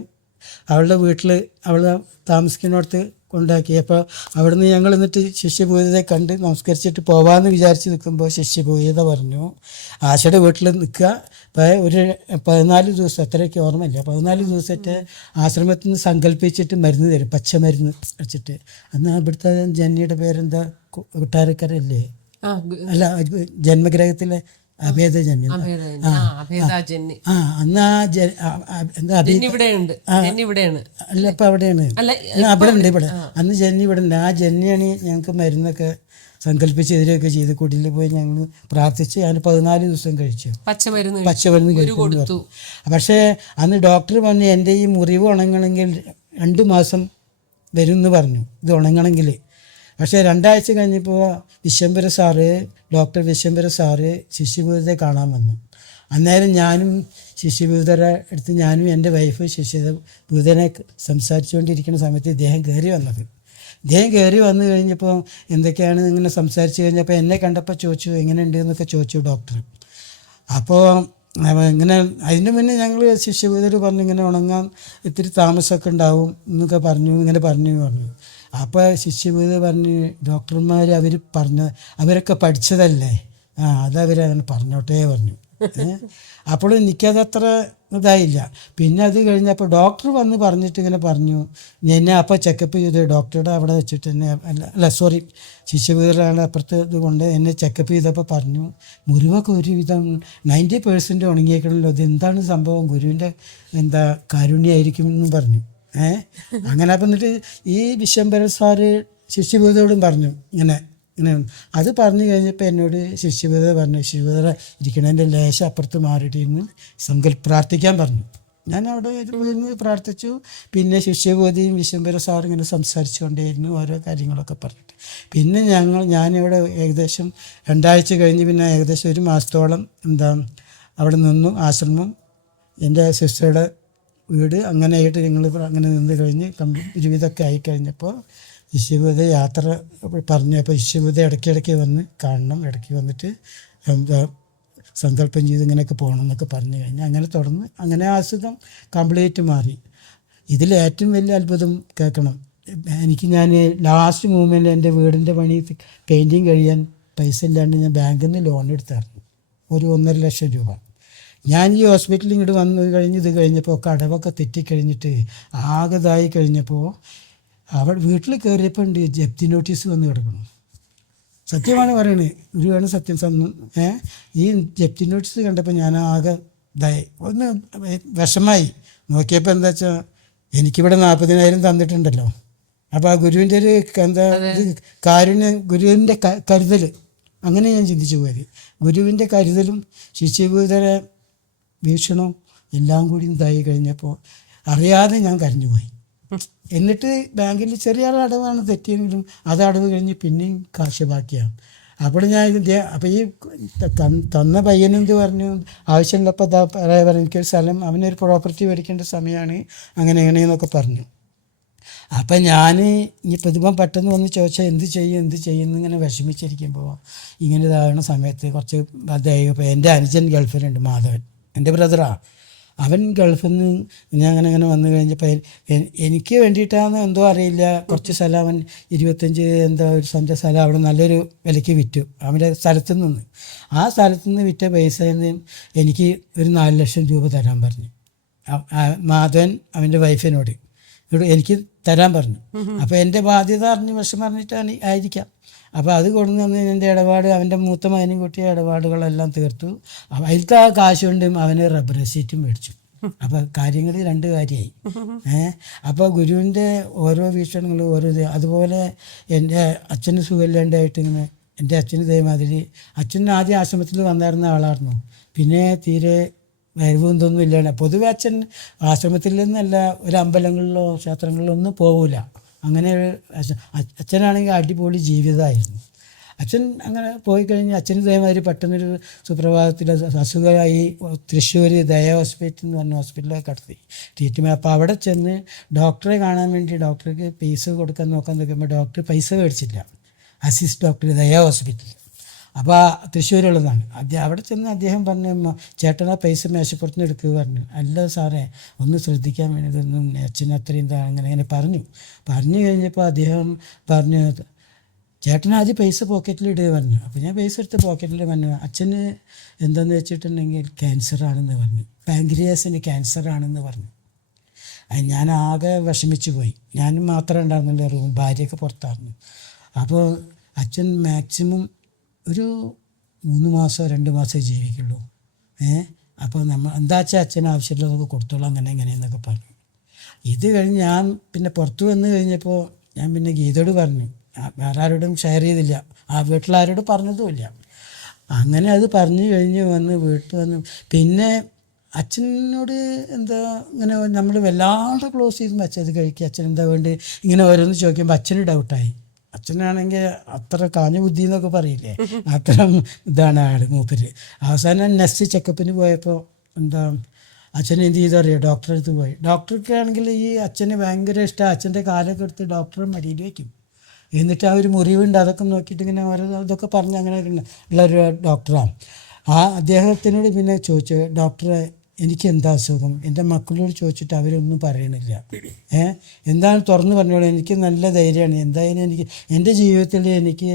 അവളുടെ വീട്ടിൽ അവൾ താമസിക്കുന്നിടത്ത് കൊണ്ടാക്കി. അപ്പോൾ അവിടെ നിന്ന് ഞങ്ങൾ എന്നിട്ട് ശിഷ്യഭൂതയെ കണ്ട് നമസ്കരിച്ചിട്ട് പോകാമെന്ന് വിചാരിച്ച് നിൽക്കുമ്പോൾ ശിഷ്യഭൂതത പറഞ്ഞു ആശയുടെ വീട്ടിൽ നിൽക്കുക, ഒരു 14 ദിവസം, അത്രയ്ക്ക് ഓർമ്മയില്ല, 14 ദിവസത്തെ ആശ്രമത്തിൽ നിന്ന് സങ്കല്പിച്ചിട്ട് മരുന്ന് തരും, പച്ചമരുന്ന് വെച്ചിട്ട്. അന്ന് ഇവിടുത്തെ ജന്നിയുടെ പേരെന്താ, കൊട്ടാരക്കരല്ലേ? അല്ല, ജന്മഗ്രഹത്തിലെ അഭേദജന്യ. അന്ന് അല്ല ഇപ്പം അവിടെയാണ്, അവിടെ ഉണ്ട് ഇവിടെ. അന്ന് ജന്നി ഇവിടെ ഉണ്ട്. ആ ജന്നിയാണ് ഞങ്ങൾക്ക് മരുന്നൊക്കെ സങ്കല്പിച്ച് എതിരെയൊക്കെ ചെയ്ത് കുടിയിൽ പോയി ഞങ്ങൾ പ്രാർത്ഥിച്ച് ഞാൻ 14 ദിവസം കഴിച്ചു പച്ചമരുന്ന് കഴിച്ചു. പക്ഷേ അന്ന് ഡോക്ടർ പറഞ്ഞു എൻ്റെ ഈ മുറിവ് ഉണങ്ങണമെങ്കിൽ 2 മാസം വരും എന്ന് പറഞ്ഞു, ഇത് ഉണങ്ങണമെങ്കിൽ. പക്ഷേ 2 ആഴ്ച കഴിഞ്ഞപ്പോൾ ഡോക്ടർ വിശ്വംഭര സാറ് ശിഷ്യഭൂതരെ കാണാൻ വന്നു. അന്നേരം ഞാനും ശിഷ്യഭൂതരെ അടുത്ത് ഞാനും എൻ്റെ വൈഫ് ശിഷ്യഭൂതനെ സംസാരിച്ചുകൊണ്ടിരിക്കുന്ന സമയത്ത് ഇദ്ദേഹം കയറി വന്നത്. ഇദ്ദേഹം കയറി വന്നു കഴിഞ്ഞപ്പോൾ എന്തൊക്കെയാണ് ഇങ്ങനെ സംസാരിച്ച് കഴിഞ്ഞപ്പോൾ എന്നെ കണ്ടപ്പോൾ ചോദിച്ചു എങ്ങനെയുണ്ട് എന്നൊക്കെ ചോദിച്ചു ഡോക്ടർ. അപ്പോൾ ഇങ്ങനെ അതിന് മുന്നേ ഞങ്ങൾ ശിഷ്യഭൂതർ പറഞ്ഞു ഇങ്ങനെ ഉണങ്ങാൻ ഇത്തിരി താമസമൊക്കെ ഉണ്ടാവും എന്നൊക്കെ പറഞ്ഞു, ഇങ്ങനെ പറഞ്ഞു. അപ്പോൾ ശിഷ്യബോധ പറഞ്ഞ് ഡോക്ടർമാർ അവർ അവരൊക്കെ പഠിച്ചതല്ലേ, അതവരങ്ങനെ പറഞ്ഞോട്ടേ പറഞ്ഞു. അപ്പോൾ എനിക്കതത്ര ഇതായില്ല. പിന്നെ അത് കഴിഞ്ഞപ്പോൾ ഡോക്ടർ വന്ന് പറഞ്ഞിട്ട് ഇങ്ങനെ പറഞ്ഞു, എന്നെ അപ്പോൾ ചെക്കപ്പ് ചെയ്ത് ഡോക്ടറുടെ അവിടെ വെച്ചിട്ട് എന്നെ ശിഷ്യബോധമാണ് അപ്പുറത്ത് ഇത് കൊണ്ട് എന്നെ ചെക്കപ്പ് ചെയ്തപ്പോൾ പറഞ്ഞു, മുറിവൊക്കെ ഒരുവിധം 90% ഉണങ്ങിയേക്കണല്ലോ, ഇത് എന്താണ് സംഭവം, ഗുരുവിൻ്റെ എന്താ കാരുണ്യമായിരിക്കുമെന്ന് പറഞ്ഞു. അങ്ങനെ അപ്പം എന്നിട്ട് ഈ വിശ്വംഭര സാറ് ശിഷ്യബോധയോടും പറഞ്ഞു ഇങ്ങനെ അത് പറഞ്ഞു കഴിഞ്ഞപ്പോൾ എന്നോട് ശിഷ്യബോധ പറഞ്ഞു, ശിഷ്യബോധ ഇരിക്കണതിൻ്റെ ലേശം അപ്പുറത്ത് മാറിയിട്ട് ഇരുന്ന് പ്രാർത്ഥിക്കാൻ പറഞ്ഞു. ഞാൻ അവിടെ ഇരുന്ന് പ്രാർത്ഥിച്ചു. പിന്നെ ശിഷ്യബോധിയും വിശ്വംഭര സാർ ഇങ്ങനെ സംസാരിച്ചുകൊണ്ടേയിരുന്നു, ഓരോ കാര്യങ്ങളൊക്കെ പറഞ്ഞിട്ട്. പിന്നെ ഞാനിവിടെ ഏകദേശം 2 ആഴ്ച കഴിഞ്ഞ് പിന്നെ ഏകദേശം 1 മാസത്തോളം അവിടെ നിന്നു. ആശ്രമം, എൻ്റെ സിസ്റ്ററുടെ വീട്, അങ്ങനെയായിട്ട് ഞങ്ങൾ അങ്ങനെ നിന്ന് കഴിഞ്ഞ് ഒരുവിധമൊക്കെ ആയിക്കഴിഞ്ഞപ്പോൾ ശിഷ്യബോധ യാത്ര പറഞ്ഞു. അപ്പോൾ ശിഷ്യബോധ ഇടയ്ക്കിടയ്ക്ക് വന്ന് കാണണം, ഇടയ്ക്ക് വന്നിട്ട് സങ്കല്പം ചെയ്ത് ഇങ്ങനെയൊക്കെ പോകണം എന്നൊക്കെ പറഞ്ഞു കഴിഞ്ഞാൽ അങ്ങനെ തുടർന്ന് അങ്ങനെ ആ അസുഖം കംപ്ലീറ്റ് മാറി. ഇതിൽ ഏറ്റവും വലിയ അത്ഭുതം കേൾക്കണം. ഞാൻ ലാസ്റ്റ് മൂമെൻറ്റിൽ എൻ്റെ വീടിൻ്റെ പണി പെയിൻറ്റിങ് കഴിയാൻ പൈസ ഇല്ലാണ്ട് ഞാൻ ബാങ്കിൽ നിന്ന് ലോൺ എടുത്തായിരുന്നു, ഒരു 1.5 ലക്ഷം രൂപ. ഞാൻ ഈ ഹോസ്പിറ്റലിൽ ഇങ്ങോട്ട് വന്ന് ഇത് കഴിഞ്ഞപ്പോൾ കടവൊക്കെ തെറ്റിക്കഴിഞ്ഞിട്ട് ആകതായി കഴിഞ്ഞപ്പോൾ വീട്ടിൽ കയറിയപ്പോൾ ഉണ്ട് ജപ്തി നോട്ടീസ് വന്ന് കിടക്കണം. സത്യമാണ് പറയണത്, ഗുരുവാണ് സത്യം. ഈ ജപ്തി നോട്ടീസ് കണ്ടപ്പോൾ ഞാൻ ആകെ ഒന്ന് വിഷമായി. നോക്കിയപ്പോൾ എന്താ വെച്ചാൽ എനിക്കിവിടെ 40,000 തന്നിട്ടുണ്ടല്ലോ. അപ്പോൾ ആ ഗുരുവിൻ്റെ ഒരു കാരുണ്യം, ഗുരുവിൻ്റെ കരുതൽ, അങ്ങനെ ഞാൻ ചിന്തിച്ചു പോയത്. ഗുരുവിൻ്റെ കരുതലും ശിഷ്യബോധയുടെ വീക്ഷണവും എല്ലാം കൂടി ഇതായി കഴിഞ്ഞപ്പോൾ അറിയാതെ ഞാൻ കരഞ്ഞുപോയി. എന്നിട്ട് ബാങ്കിൽ ചെറിയ അടവാണ് തെറ്റിയെങ്കിലും അത് അടവ് കഴിഞ്ഞ് പിന്നെയും കാശ് ബാക്കിയാണ്. അപ്പോൾ അപ്പോൾ ഈ തന്ന പയ്യനെന്ത് പറഞ്ഞു, ആവശ്യമുള്ളപ്പോൾ പറഞ്ഞു എനിക്കൊരു സ്ഥലം, അവനൊരു പ്രോപ്പർട്ടി മേടിക്കേണ്ട സമയമാണ്, അങ്ങനെ എങ്ങനെയെന്നൊക്കെ പറഞ്ഞു. അപ്പം ഞാൻ ഇനിയിപ്പോൾ ഇതിപ്പം പെട്ടെന്ന് വന്ന് ചോദിച്ചാൽ എന്ത് ചെയ്യും ഇങ്ങനെ വിഷമിച്ചിരിക്കുമ്പോൾ ഇങ്ങനെ ഇതാകുന്ന സമയത്ത് കുറച്ച് അദ്ദേഹം എൻ്റെ അനുജൻ ഗൾഫിലുണ്ട്, മാധവൻ, എൻ്റെ ബ്രദറാണ്. അവൻ ഗൾഫിൽ നിന്ന് അങ്ങനെ വന്നു കഴിഞ്ഞപ്പോൾ എനിക്ക് വേണ്ടിയിട്ടാണ് എന്തോ അറിയില്ല, കുറച്ച് സ്ഥലം അവൻ 25 ഒരു സെൻറ്റ് സ്ഥലം അവിടെ നല്ലൊരു വിലയ്ക്ക് വിറ്റു അവൻ്റെ സ്ഥലത്തു നിന്ന്. ആ സ്ഥലത്തു നിന്ന് വിറ്റ പൈസയിൽ നിന്ന് എനിക്ക് ഒരു 4 ലക്ഷം രൂപ തരാൻ പറഞ്ഞു മാധവൻ അവൻ്റെ വൈഫിനോട്. എനിക്ക് തരാൻ പറഞ്ഞു. അപ്പോൾ എൻ്റെ ബാധ്യത വിഷം പറഞ്ഞിട്ടാണ് ആയിരിക്കാം. അപ്പോൾ അത് കൊണ്ടുവന്ന് എൻ്റെ ഇടപാട്, അവൻ്റെ മൂത്ത മകനും കൂട്ടിയ ഇടപാടുകളെല്ലാം തീർത്തു. അതിലത്തെ ആ കാശ് കൊണ്ടും അവന് റബ്ബർ ഷീറ്റും മേടിച്ചു. അപ്പോൾ കാര്യങ്ങൾ 2 കാര്യമായി. അപ്പോൾ ഗുരുവിൻ്റെ ഓരോ വീക്ഷണങ്ങളും അതുപോലെ എൻ്റെ അച്ഛന് സുഖമില്ലാണ്ടായിട്ട് ഇങ്ങനെ എൻ്റെ അച്ഛന് ഇതേമാതിരി, അച്ഛൻ ആദ്യം ആശ്രമത്തിൽ വന്നിരുന്ന ആളായിരുന്നു, പിന്നെ തീരെ വരവും ഇതൊന്നും ഇല്ലാണ്ട്. പൊതുവെ അച്ഛൻ ആശ്രമത്തിൽ നിന്നല്ല ഒരു അമ്പലങ്ങളിലോ ക്ഷേത്രങ്ങളിലോ ഒന്നും പോകില്ല. അങ്ങനെ അച്ഛനാണെങ്കിൽ അടിപൊളി ജീവിതമായിരുന്നു. അച്ഛൻ അങ്ങനെ പോയി കഴിഞ്ഞ് അച്ഛന് ഇതേമാതിരി പെട്ടെന്നൊരു സുപ്രഭാതത്തിൽ അസുഖമായി തൃശ്ശൂർ ദയ ഹോസ്പിറ്റൽ എന്ന് പറഞ്ഞ ഹോസ്പിറ്റലിൽ കിടത്തി ട്രീറ്റ്മെൻറ്റ്. അപ്പോൾ അവിടെ ചെന്ന് ഡോക്ടറെ കാണാൻ വേണ്ടി ഡോക്ടർക്ക് പൈസ കൊടുക്കാൻ നോക്കുമ്പോൾ ഡോക്ടർ പൈസ മേടിച്ചില്ല. അസിസ്റ്റ് ഡോക്ടർ ദയ ഹോസ്പിറ്റൽ, അപ്പോൾ തൃശ്ശൂരുള്ളതാണ്. അവിടെ ചെന്ന് അദ്ദേഹം പറഞ്ഞു, ചേട്ടനാ പൈസ മേശപ്പുറത്ത് നിന്ന് എടുക്കുക പറഞ്ഞു. അല്ല സാറേ, ഒന്ന് ശ്രദ്ധിക്കാൻ വേണ്ടി ഇതൊന്നും അച്ഛന് അത്രയും അങ്ങനെ പറഞ്ഞു കഴിഞ്ഞപ്പോൾ അദ്ദേഹം പറഞ്ഞു, ചേട്ടൻ ആദ്യം പൈസ പോക്കറ്റിലിടുക പറഞ്ഞു. അപ്പോൾ ഞാൻ പൈസ എടുത്ത് പോക്കറ്റിൽ പറഞ്ഞു. അച്ഛന് എന്താണെന്ന് വെച്ചിട്ടുണ്ടെങ്കിൽ ക്യാൻസറാണെന്ന് പറഞ്ഞു, പാൻക്രിയാസിന് ക്യാൻസറാണെന്ന് പറഞ്ഞു. ഞാൻ ആകെ വിഷമിച്ചു പോയി. ഞാനും മാത്രമേ ഉണ്ടായിരുന്നില്ല, ഭാര്യയൊക്കെ പുറത്തായിരുന്നു. അപ്പോൾ അച്ഛൻ മാക്സിമം ഒരു 3 മാസമോ 2 മാസമേ ജീവിക്കുള്ളൂ. അപ്പോൾ എന്താ വെച്ചാൽ അച്ഛന് ആവശ്യമുള്ളതൊക്കെ കൊടുത്തോളൂ, എങ്ങനെയെന്നൊക്കെ പറഞ്ഞു. ഇത് കഴിഞ്ഞ് ഞാൻ പിന്നെ പുറത്ത് വന്നു കഴിഞ്ഞപ്പോൾ ഞാൻ പിന്നെ ഗീതയോട് പറഞ്ഞു, വേറെ ആരോടും ഷെയർ ചെയ്തില്ല, ആ വീട്ടിലാരോടും പറഞ്ഞതുമില്ല. അങ്ങനെ അത് പറഞ്ഞു കഴിഞ്ഞ് വീട്ടിൽ വന്നു. പിന്നെ അച്ഛനോട് ഇങ്ങനെ നമ്മൾ വല്ലാണ്ട് ക്ലോസ് ചെയ്ത് വെച്ചത് കഴിക്കുക, അച്ഛൻ എന്താ വേണ്ടി ഇങ്ങനെ ഓരോന്ന് ചോദിക്കുമ്പോൾ അച്ഛന് ഡൗട്ടായി. അച്ഛനാണെങ്കിൽ അത്ര കാഞ്ഞ ബുദ്ധി എന്നൊക്കെ പറയില്ലേ, അത്ര ഇതാണ് ആട് മൂപ്പര്. അവസാനം നെക്സ്റ്റ് ചെക്കപ്പിന് പോയപ്പോൾ അച്ഛൻ എന്ത് ചെയ്തറിയാം, ഡോക്ടറെ അടുത്ത് പോയി. ഡോക്ടർക്കാണെങ്കിൽ ഈ അച്ഛന് ഭയങ്കര ഇഷ്ടമാണ്. അച്ഛൻ്റെ കാലൊക്കെ എടുത്ത് ഡോക്ടറെ മടിയിൽ വയ്ക്കും. എന്നിട്ട് ആ ഒരു മുറിവുണ്ട് അതൊക്കെ നോക്കിയിട്ട് ഇങ്ങനെ ഓരോ ഇതൊക്കെ പറഞ്ഞ് അങ്ങനെ ഉള്ളൊരു ഡോക്ടറാണ്. ആ അദ്ദേഹത്തിനോട് പിന്നെ ചോദിച്ചു, ഡോക്ടറെ എനിക്ക് എന്താ അസുഖം, എൻ്റെ മക്കളോട് ചോദിച്ചിട്ട് അവരൊന്നും പറയണില്ല. എന്താണ് തുറന്ന് പറഞ്ഞോളൂ. എനിക്ക് നല്ല ധൈര്യമാണ്. എന്തായാലും എനിക്ക് എൻ്റെ ജീവിതത്തിൽ എനിക്ക്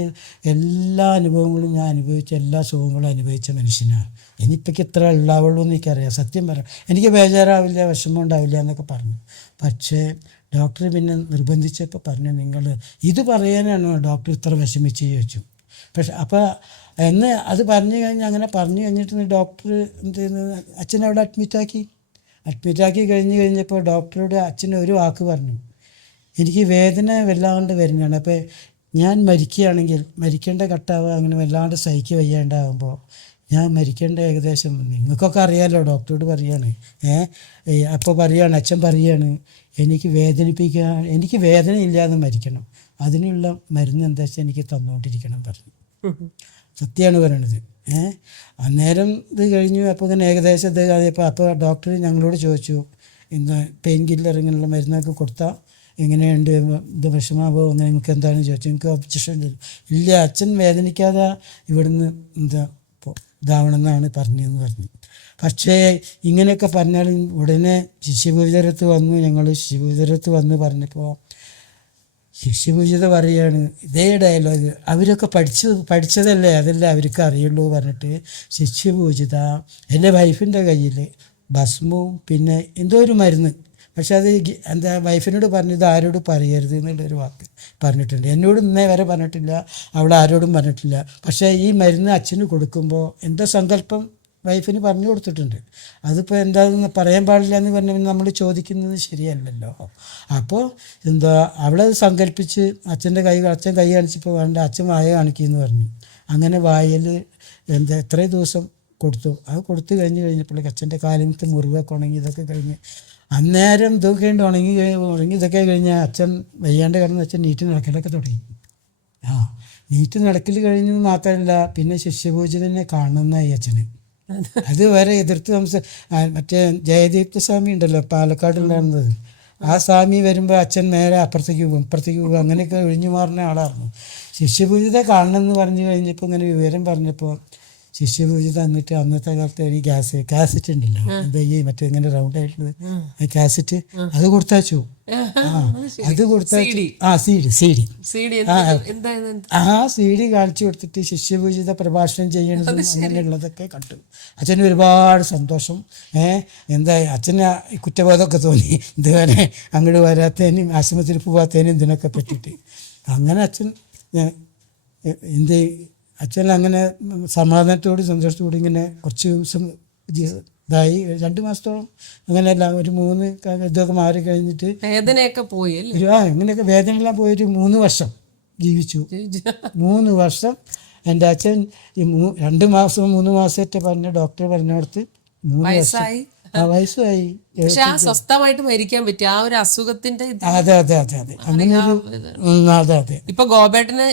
എല്ലാ അനുഭവങ്ങളും ഞാൻ അനുഭവിച്ച എല്ലാ സുഖങ്ങളും അനുഭവിച്ച മനുഷ്യനാണ്. ഇനിയിപ്പോൾ ഇത്ര ഉണ്ടാവുള്ളൂ എന്ന് എനിക്കറിയാം. സത്യം പറയാം, എനിക്ക് ബേജാറാവില്ല, വിഷമം ഉണ്ടാവില്ല എന്നൊക്കെ പറഞ്ഞു. പക്ഷേ ഡോക്ടർ പിന്നെ നിർബന്ധിച്ചപ്പോൾ പറഞ്ഞു, നിങ്ങൾ ഇത് പറയാനാണോ ഡോക്ടർ ഇത്ര വിഷമിച്ച് ചോദിച്ചു. പക്ഷെ അപ്പോൾ എന്ന് അത് പറഞ്ഞു കഴിഞ്ഞ് അങ്ങനെ പറഞ്ഞു കഴിഞ്ഞിട്ട് ഡോക്ടർ എന്ത് ചെയ്യുന്നത്, അച്ഛനെ അവിടെ അഡ്മിറ്റാക്കി കഴിഞ്ഞപ്പോൾ ഡോക്ടറോട് അച്ഛൻ ഒരു വാക്ക് പറഞ്ഞു, എനിക്ക് വേദന വല്ലാണ്ട് വരുന്നതാണ്. അപ്പോൾ ഞാൻ മരിക്കുകയാണെങ്കിൽ, മരിക്കേണ്ട ഘട്ടമാവുക, അങ്ങനെ വല്ലാണ്ട് സഹിക്കുക വയ്യാണ്ടാകുമ്പോൾ ഞാൻ മരിക്കേണ്ട ഏകദേശം, നിങ്ങൾക്കൊക്കെ അറിയാമല്ലോ, ഡോക്ടറോട് പറയാണ്. അപ്പോൾ പറയാണ്, അച്ഛൻ പറയാണ്, എനിക്ക് എനിക്ക് വേദന ഇല്ലാതെ മരിക്കണം, അതിനുള്ള മരുന്ന് എന്താ വെച്ചാൽ എനിക്ക് തന്നുകൊണ്ടിരിക്കണം പറഞ്ഞു. സത്യമാണ് പറയണത്. അന്നേരം ഇത് കഴിഞ്ഞു. അപ്പോൾ ഇങ്ങനെ ഏകദേശം ഇത് കഴിഞ്ഞപ്പോൾ അപ്പോൾ ഡോക്ടർ ഞങ്ങളോട് ചോദിച്ചു, ഇന്ന് പെയിൻ കില്ലർ ഇങ്ങനെയുള്ള മരുന്നൊക്കെ കൊടുത്താൽ എങ്ങനെയുണ്ട്, ഇത് വിഷമാവോ, അങ്ങനെ നിങ്ങൾക്ക് എന്താണെന്ന് ചോദിച്ചു. നിങ്ങൾക്ക് ഒബ്ജക്ഷൻ ഇല്ല, അച്ഛൻ വേദനിക്കാതെ ഇവിടുന്ന് ഇതാവണമെന്നാണ് പറഞ്ഞതെന്ന് പറഞ്ഞു. പക്ഷേ ഇങ്ങനെയൊക്കെ പറഞ്ഞാൽ ഉടനെ ശിഷ്യപൂജിതരത്ത് വന്നു. ഞങ്ങൾ ശിഷ്യപൂജിതരത്ത് വന്ന് പറഞ്ഞപ്പോൾ ശിഷ്യപൂജിത പറയാണ് ഇതേ ഡയലോഗ്, അവരൊക്കെ പഠിച്ചതല്ലേ, അതല്ലേ അവർക്ക് അറിയുള്ളൂ പറഞ്ഞിട്ട് ശിഷ്യപൂജിത എൻ്റെ വൈഫിൻ്റെ കയ്യിൽ ഭസ്മവും പിന്നെ എന്തോ ഒരു മരുന്ന്, പക്ഷെ അത് എന്താ വൈഫിനോട് പറഞ്ഞത് ആരോടും പറയരുത് എന്നുള്ളൊരു വാക്ക് പറഞ്ഞിട്ടുണ്ട്. എന്നോട് ഇന്നേ വരെ പറഞ്ഞിട്ടില്ല, അവിടെ ആരോടും പറഞ്ഞിട്ടില്ല. പക്ഷേ ഈ മരുന്ന് അച്ഛന് കൊടുക്കുമ്പോൾ എന്തോ സങ്കല്പം വൈഫിന് പറഞ്ഞു കൊടുത്തിട്ടുണ്ട്. അതിപ്പോൾ എന്താണെന്ന് പറയാൻ പാടില്ല എന്ന് പറഞ്ഞാൽ നമ്മൾ ചോദിക്കുന്നത് ശരിയല്ലല്ലോ. അപ്പോൾ എന്താ അവളത് സങ്കല്പിച്ച് അച്ഛൻ കൈ കാണിച്ചപ്പോൾ വേണ്ട, അച്ഛൻ വായ കാണിക്കുമെന്ന് പറഞ്ഞു. അങ്ങനെ വായിൽ എത്രയും ദിവസം കൊടുത്തു. അത് കൊടുത്തു കഴിഞ്ഞപ്പോഴേക്ക് അച്ഛൻ്റെ കാലിനത്തെ മുറിവൊക്കെ ഉണങ്ങി, ഇതൊക്കെ കഴിഞ്ഞ് അന്നേരം ഇതൊക്കെ ഉണ്ട് ഉണങ്ങി ഇതൊക്കെ കഴിഞ്ഞാൽ അച്ഛൻ വയ്യാണ്ട് കിടന്ന് അച്ഛൻ നീറ്റ് നടക്കലൊക്കെ തുടങ്ങി. നീറ്റ് നടക്കൽ കഴിഞ്ഞെന്ന് മാത്രമല്ല, പിന്നെ ശിഷ്യപൂജിതനെ കാണുന്നതായി അച്ഛന്. അത് വരെ എതിർത്ത് മറ്റേ ജയദീപ്ത സ്വാമി ഉണ്ടല്ലോ പാലക്കാടുണ്ടായിരുന്നത്, ആ സ്വാമി വരുമ്പോൾ അച്ഛൻ നേരെ അപ്പുറത്തേക്ക് പോകും അങ്ങനെയൊക്കെ ഒഴിഞ്ഞു മാറുന്ന ആളായിരുന്നു. ശിഷ്യപൂജിത കാണണമെന്ന് പറഞ്ഞു കഴിഞ്ഞപ്പോൾ ഇങ്ങനെ വിവരം പറഞ്ഞപ്പോൾ ശിഷ്യപൂജിത എന്നിട്ട് അന്നത്തെ കാലത്ത് ഈ കാസറ്റ് ഉണ്ടല്ലോ, എന്താ ഈ മറ്റേ ഇങ്ങനെ റൗണ്ട് ആയിട്ടുള്ളത് കാസറ്റ്, അത് കൊടുത്താച്ചു. അത് കൊടുത്താച്ചു. സി ഡി കാണിച്ചു കൊടുത്തിട്ട് ശിഷ്യപൂജിത പ്രഭാഷണം ചെയ്യണതും അങ്ങനെയുള്ളതൊക്കെ കണ്ടു. അച്ഛന് ഒരുപാട് സന്തോഷം. എന്താ അച്ഛന് കുറ്റബോധമൊക്കെ തോന്നി, ഇതുവരെ അങ്ങോട്ട് വരാത്തതിനും ആശ്രമത്തിൽ പോവാത്തതിനും ഇതിനൊക്കെ പറ്റിയിട്ട്. അങ്ങനെ അച്ഛൻ അച്ഛൻ അങ്ങനെ സമാധാനത്തോട് സന്തോഷത്തോടെ ഇങ്ങനെ കുറച്ച് ദിവസം ഇതായി, 2 മാസത്തോളം അങ്ങനെയല്ല, ഒരു 3 ഇതൊക്കെ മാറി കഴിഞ്ഞിട്ട് വേദനയൊക്കെ പോയി. എങ്ങനെയൊക്കെ വേദനയെല്ലാം പോയിട്ട് 3 വർഷം ജീവിച്ചു. 3 വർഷം എൻ്റെ അച്ഛൻ ഈ 2 മാസം 3 മാസമായിട്ട് പറഞ്ഞ ഡോക്ടർ പറഞ്ഞിടത്ത് 3 വർഷം വയസ്സായി. പക്ഷെ ആ സ്വസ്ഥമായിട്ട് മരിക്കാൻ പറ്റി ആ ഒരു അസുഖത്തിന്റെ. അതെ അങ്ങനെ അതെ. ഇപ്പൊ ഗോപേട്ടന്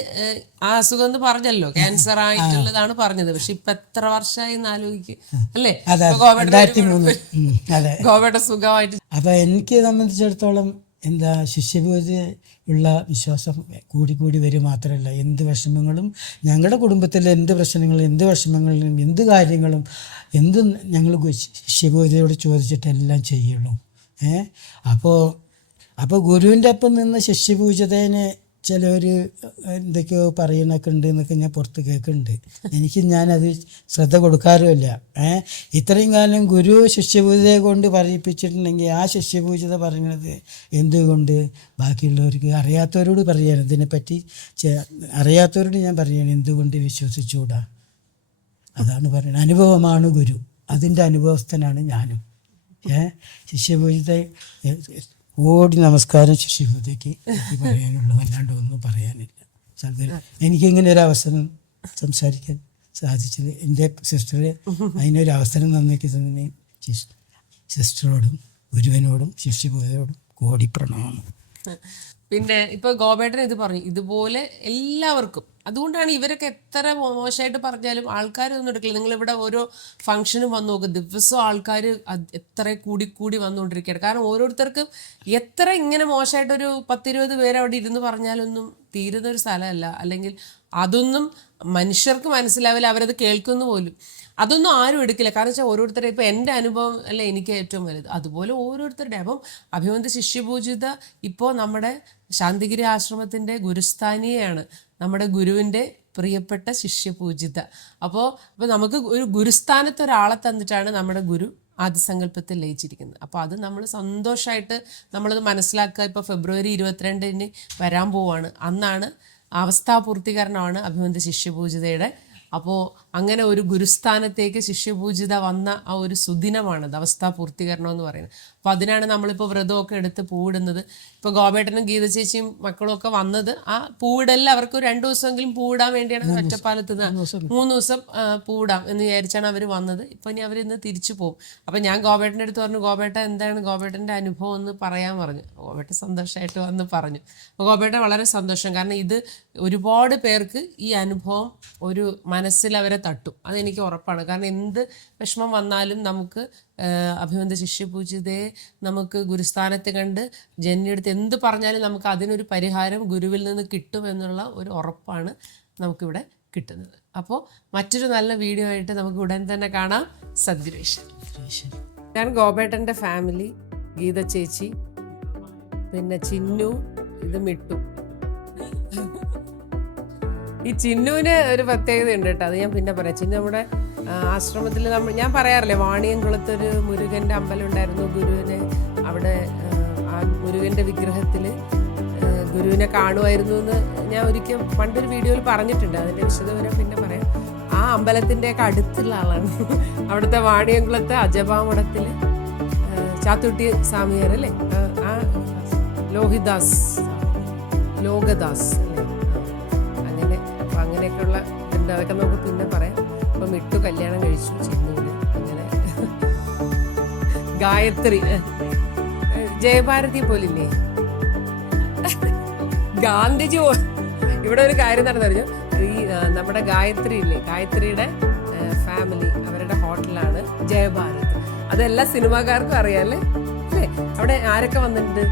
ആ അസുഖം എന്ന് പറഞ്ഞല്ലോ, ക്യാൻസർ ആയിട്ടുള്ളതാണ് പറഞ്ഞത്. പക്ഷെ ഇപ്പൊ എത്ര വർഷമായി ആലോചിക്കും അല്ലേ, ഗോപേട്ട സുഖമായിട്ട്. അപ്പൊ എനിക്ക് സംബന്ധിച്ചിടത്തോളം എന്താ ശിഷ്യബോധി ഉള്ള വിശ്വാസം കൂടി വരും മാത്രമല്ല, എന്ത് വിഷമങ്ങളും ഞങ്ങളുടെ കുടുംബത്തിലെ എന്ത് പ്രശ്നങ്ങളും എന്ത് വിഷമങ്ങളിലും എന്ത് കാര്യങ്ങളും എന്തും ഞങ്ങൾ ശിഷ്യബോധിയോട് ചോദിച്ചിട്ടെല്ലാം ചെയ്യുള്ളൂ. അപ്പോൾ ഗുരുവിൻ്റെ ഒപ്പം നിന്ന് ശിഷ്യപൂജിതേനെ ചിലർ എന്തൊക്കെയോ പറയണൊക്കെ ഉണ്ട് എന്നൊക്കെ ഞാൻ പുറത്ത് കേൾക്കുന്നുണ്ട്. ഞാനത് ശ്രദ്ധ കൊടുക്കാറുമില്ല. ഇത്രയും കാലം ഗുരു ശിഷ്യപൂജിതയെ കൊണ്ട് പറയിപ്പിച്ചിട്ടുണ്ടെങ്കിൽ ആ ശിഷ്യപൂജിത പറയുന്നത് എന്തുകൊണ്ട് ബാക്കിയുള്ളവർക്ക് അറിയാത്തവരോട് പറയണം, ഇതിനെപ്പറ്റി അറിയാത്തവരോട് ഞാൻ പറയണം എന്തുകൊണ്ട് വിശ്വസിച്ചുകൂടാ. അതാണ് പറയുന്നത്. അനുഭവമാണ് ഗുരു, അതിൻ്റെ അനുഭവസ്ഥനാണ് ഞാനും. ശിഷ്യപൂജിത ഓടി നമസ്കാരം ശിഷ്യപൂജയ്ക്ക് പറയാനുള്ളത്, അല്ലാണ്ട് ഒന്നും പറയാനില്ല. എനിക്കിങ്ങനെ ഒരു അവസരം സംസാരിക്കാൻ സാധിച്ചത് എൻ്റെ സിസ്റ്റർ അതിനൊരു അവസരം നന്നാക്കി തന്നെ സിസ്റ്ററോടും ഗുരുവിനോടും ശിഷ്യപൂജയോടും കോടി പ്രണാമം. പിന്നെ ഇപ്പൊ ഗോപേട്ടൻ ഇത് പറഞ്ഞു, ഇതുപോലെ എല്ലാവർക്കും. അതുകൊണ്ടാണ് ഇവരൊക്കെ എത്ര മോശമായിട്ട് പറഞ്ഞാലും ആൾക്കാരൊന്നും എടുക്കില്ല. നിങ്ങളിവിടെ ഓരോ ഫംഗ്ഷനും വന്നു നോക്കും, ദിവസവും ആൾക്കാർ എത്ര കൂടി വന്നുകൊണ്ടിരിക്കുകയാണ്. കാരണം ഓരോരുത്തർക്കും എത്ര ഇങ്ങനെ മോശമായിട്ടൊരു 10-20 പേര് അവിടെ ഇരുന്ന് പറഞ്ഞാലൊന്നും തീരുന്നൊരു സ്ഥലമല്ല. അല്ലെങ്കിൽ അതൊന്നും മനുഷ്യർക്ക് മനസ്സിലാവില്ല, അവരത് കേൾക്കുന്നു പോലും. അതൊന്നും ആരും എടുക്കില്ല. കാരണം വെച്ചാൽ ഓരോരുത്തരുടെ ഇപ്പോൾ എൻ്റെ അനുഭവം അല്ലേ എനിക്ക് ഏറ്റവും വലുത്, അതുപോലെ ഓരോരുത്തരുടെ. അപ്പം അഭിമന്യ ശിഷ്യപൂജിത ഇപ്പോൾ നമ്മുടെ ശാന്തിഗിരി ആശ്രമത്തിൻ്റെ ഗുരുസ്ഥാനിയാണ്, നമ്മുടെ ഗുരുവിൻ്റെ പ്രിയപ്പെട്ട ശിഷ്യപൂജിത. അപ്പോൾ നമുക്ക് ഒരു ഗുരുസ്ഥാനത്ത് ഒരാളെ തന്നിട്ടാണ് നമ്മുടെ ഗുരു ആദിസങ്കല്പത്തിൽ ലയിച്ചിരിക്കുന്നത്. അപ്പോൾ അത് നമ്മൾ സന്തോഷമായിട്ട് നമ്മളത് മനസ്സിലാക്കുക. ഇപ്പോൾ ഫെബ്രുവരി 22 വരാൻ പോവാണ്, അന്നാണ് അവസ്ഥാപൂർത്തീകരണമാണ് അഭിമന്യ ശിഷ്യപൂജിതയുടെ. അപ്പോൾ അങ്ങനെ ഒരു ഗുരുസ്ഥാനത്തേക്ക് ശിഷ്യപൂജിത വന്ന ആ ഒരു സുദിനമാണത്, അവസ്ഥാപൂർത്തീകരണം എന്ന് പറയുന്നത്. അപ്പോൾ അതിനാണ് നമ്മളിപ്പോൾ വ്രതമൊക്കെ എടുത്ത് പൂവിടുന്നത്. ഇപ്പോൾ ഗോപേട്ടനും ഗീത ചേച്ചിയും മക്കളും ഒക്കെ വന്നത് ആ പൂവിടലിൽ അവർക്ക് 2 ദിവസമെങ്കിലും പൂവിടാൻ വേണ്ടിയാണ്. ഒറ്റപ്പാലത്ത് നിന്ന് 3 ദിവസം പൂവിടാം എന്ന് വിചാരിച്ചാണ് അവർ വന്നത്. ഇപ്പോൾ ഇനി അവരിന്ന് തിരിച്ചു പോകും. അപ്പോൾ ഞാൻ ഗോപേട്ടൻ്റെ അടുത്ത് പറഞ്ഞു, ഗോപേട്ട എന്താണ് ഗോപേട്ടൻ്റെ അനുഭവം ഒന്ന് പറയാൻ പറഞ്ഞു. ഗോപേട്ടൻ സന്തോഷമായിട്ട് വന്ന് പറഞ്ഞു. അപ്പോൾ ഗോപേട്ടൻ വളരെ സന്തോഷം, കാരണം ഇത് ഒരുപാട് പേർക്ക് ഈ അനുഭവം ഒരു മനസ്സിൽ അവരെ തട്ടും, അതെനിക്ക് ഉറപ്പാണ്. കാരണം എന്ത് വിഷമം വന്നാലും നമുക്ക് അഭിമന്യ ശിഷ്യപൂജിതയെ നമുക്ക് ഗുരുസ്ഥാനത്ത് കണ്ട് ജന്യടുത്ത് എന്ത് പറഞ്ഞാലും നമുക്ക് അതിനൊരു പരിഹാരം ഗുരുവിൽ നിന്ന് കിട്ടുമെന്നുള്ള ഒരു ഉറപ്പാണ് നമുക്കിവിടെ കിട്ടുന്നത്. അപ്പോൾ മറ്റൊരു നല്ല വീഡിയോ ആയിട്ട് നമുക്ക് ഉടൻ തന്നെ കാണാം. സദ്ഗുരുവേശൻ. ഞാൻ ഗോപേട്ടൻ്റെ ഫാമിലി, ഗീത ചേച്ചി, പിന്നെ ചിന്നു, ഇത് മിട്ടു. ഈ ചിന്നുവിന് ഒരു പ്രത്യേകത ഉണ്ട് കേട്ടോ, അത് ഞാൻ പിന്നെ പറയാം. ചിന്നു നമ്മുടെ ആശ്രമത്തിൽ ഞാൻ പറയാറില്ലേ, വാണിയംകുളത്തൊരു മുരുകൻ്റെ അമ്പലം ഉണ്ടായിരുന്നു. ഗുരുവിനെ അവിടെ ആ മുരുകൻ്റെ വിഗ്രഹത്തിൽ ഗുരുവിനെ കാണുമായിരുന്നു എന്ന് ഞാൻ ഒരിക്കൽ പണ്ടൊരു വീഡിയോയിൽ പറഞ്ഞിട്ടുണ്ട്. അതിൻ്റെ വിശദവിവരം പിന്നെ പറയാം. ആ അമ്പലത്തിൻ്റെയൊക്കെ അടുത്തുള്ള ആളാണ്. അവിടുത്തെ വാണിയംകുളത്തെ അജപാമഠത്തിൽ ചാത്തുട്ടി സ്വാമിയാർ അല്ലേ, ആ ലോകദാസ് അല്ലേ, അങ്ങനെ. അപ്പം അങ്ങനെയൊക്കെയുള്ള ഉണ്ട്, അതൊക്കെ നമുക്ക് പിന്നെ പറയാം. അപ്പം മിട്ടു കല്യാണം കഴിച്ചു ചിന്നൂര്. അങ്ങനെ ഗായത്രി, ജയഭാരതി പോലില്ലേ, ഗാന്ധിജി ഇവിടെ ഒരു കാര്യം നടന്നറിഞ്ഞു. ഈ നമ്മുടെ ഗായത്രി ഇല്ലേ, ഗായത്രിയുടെ ഫാമിലി അവരുടെ ഹോട്ടലാണ് ജയഭാരത്. അതെല്ലാ സിനിമാക്കാർക്കും അറിയാല്ലേ അല്ലേ. അവിടെ ആരൊക്കെ വന്നിട്ടുണ്ട്?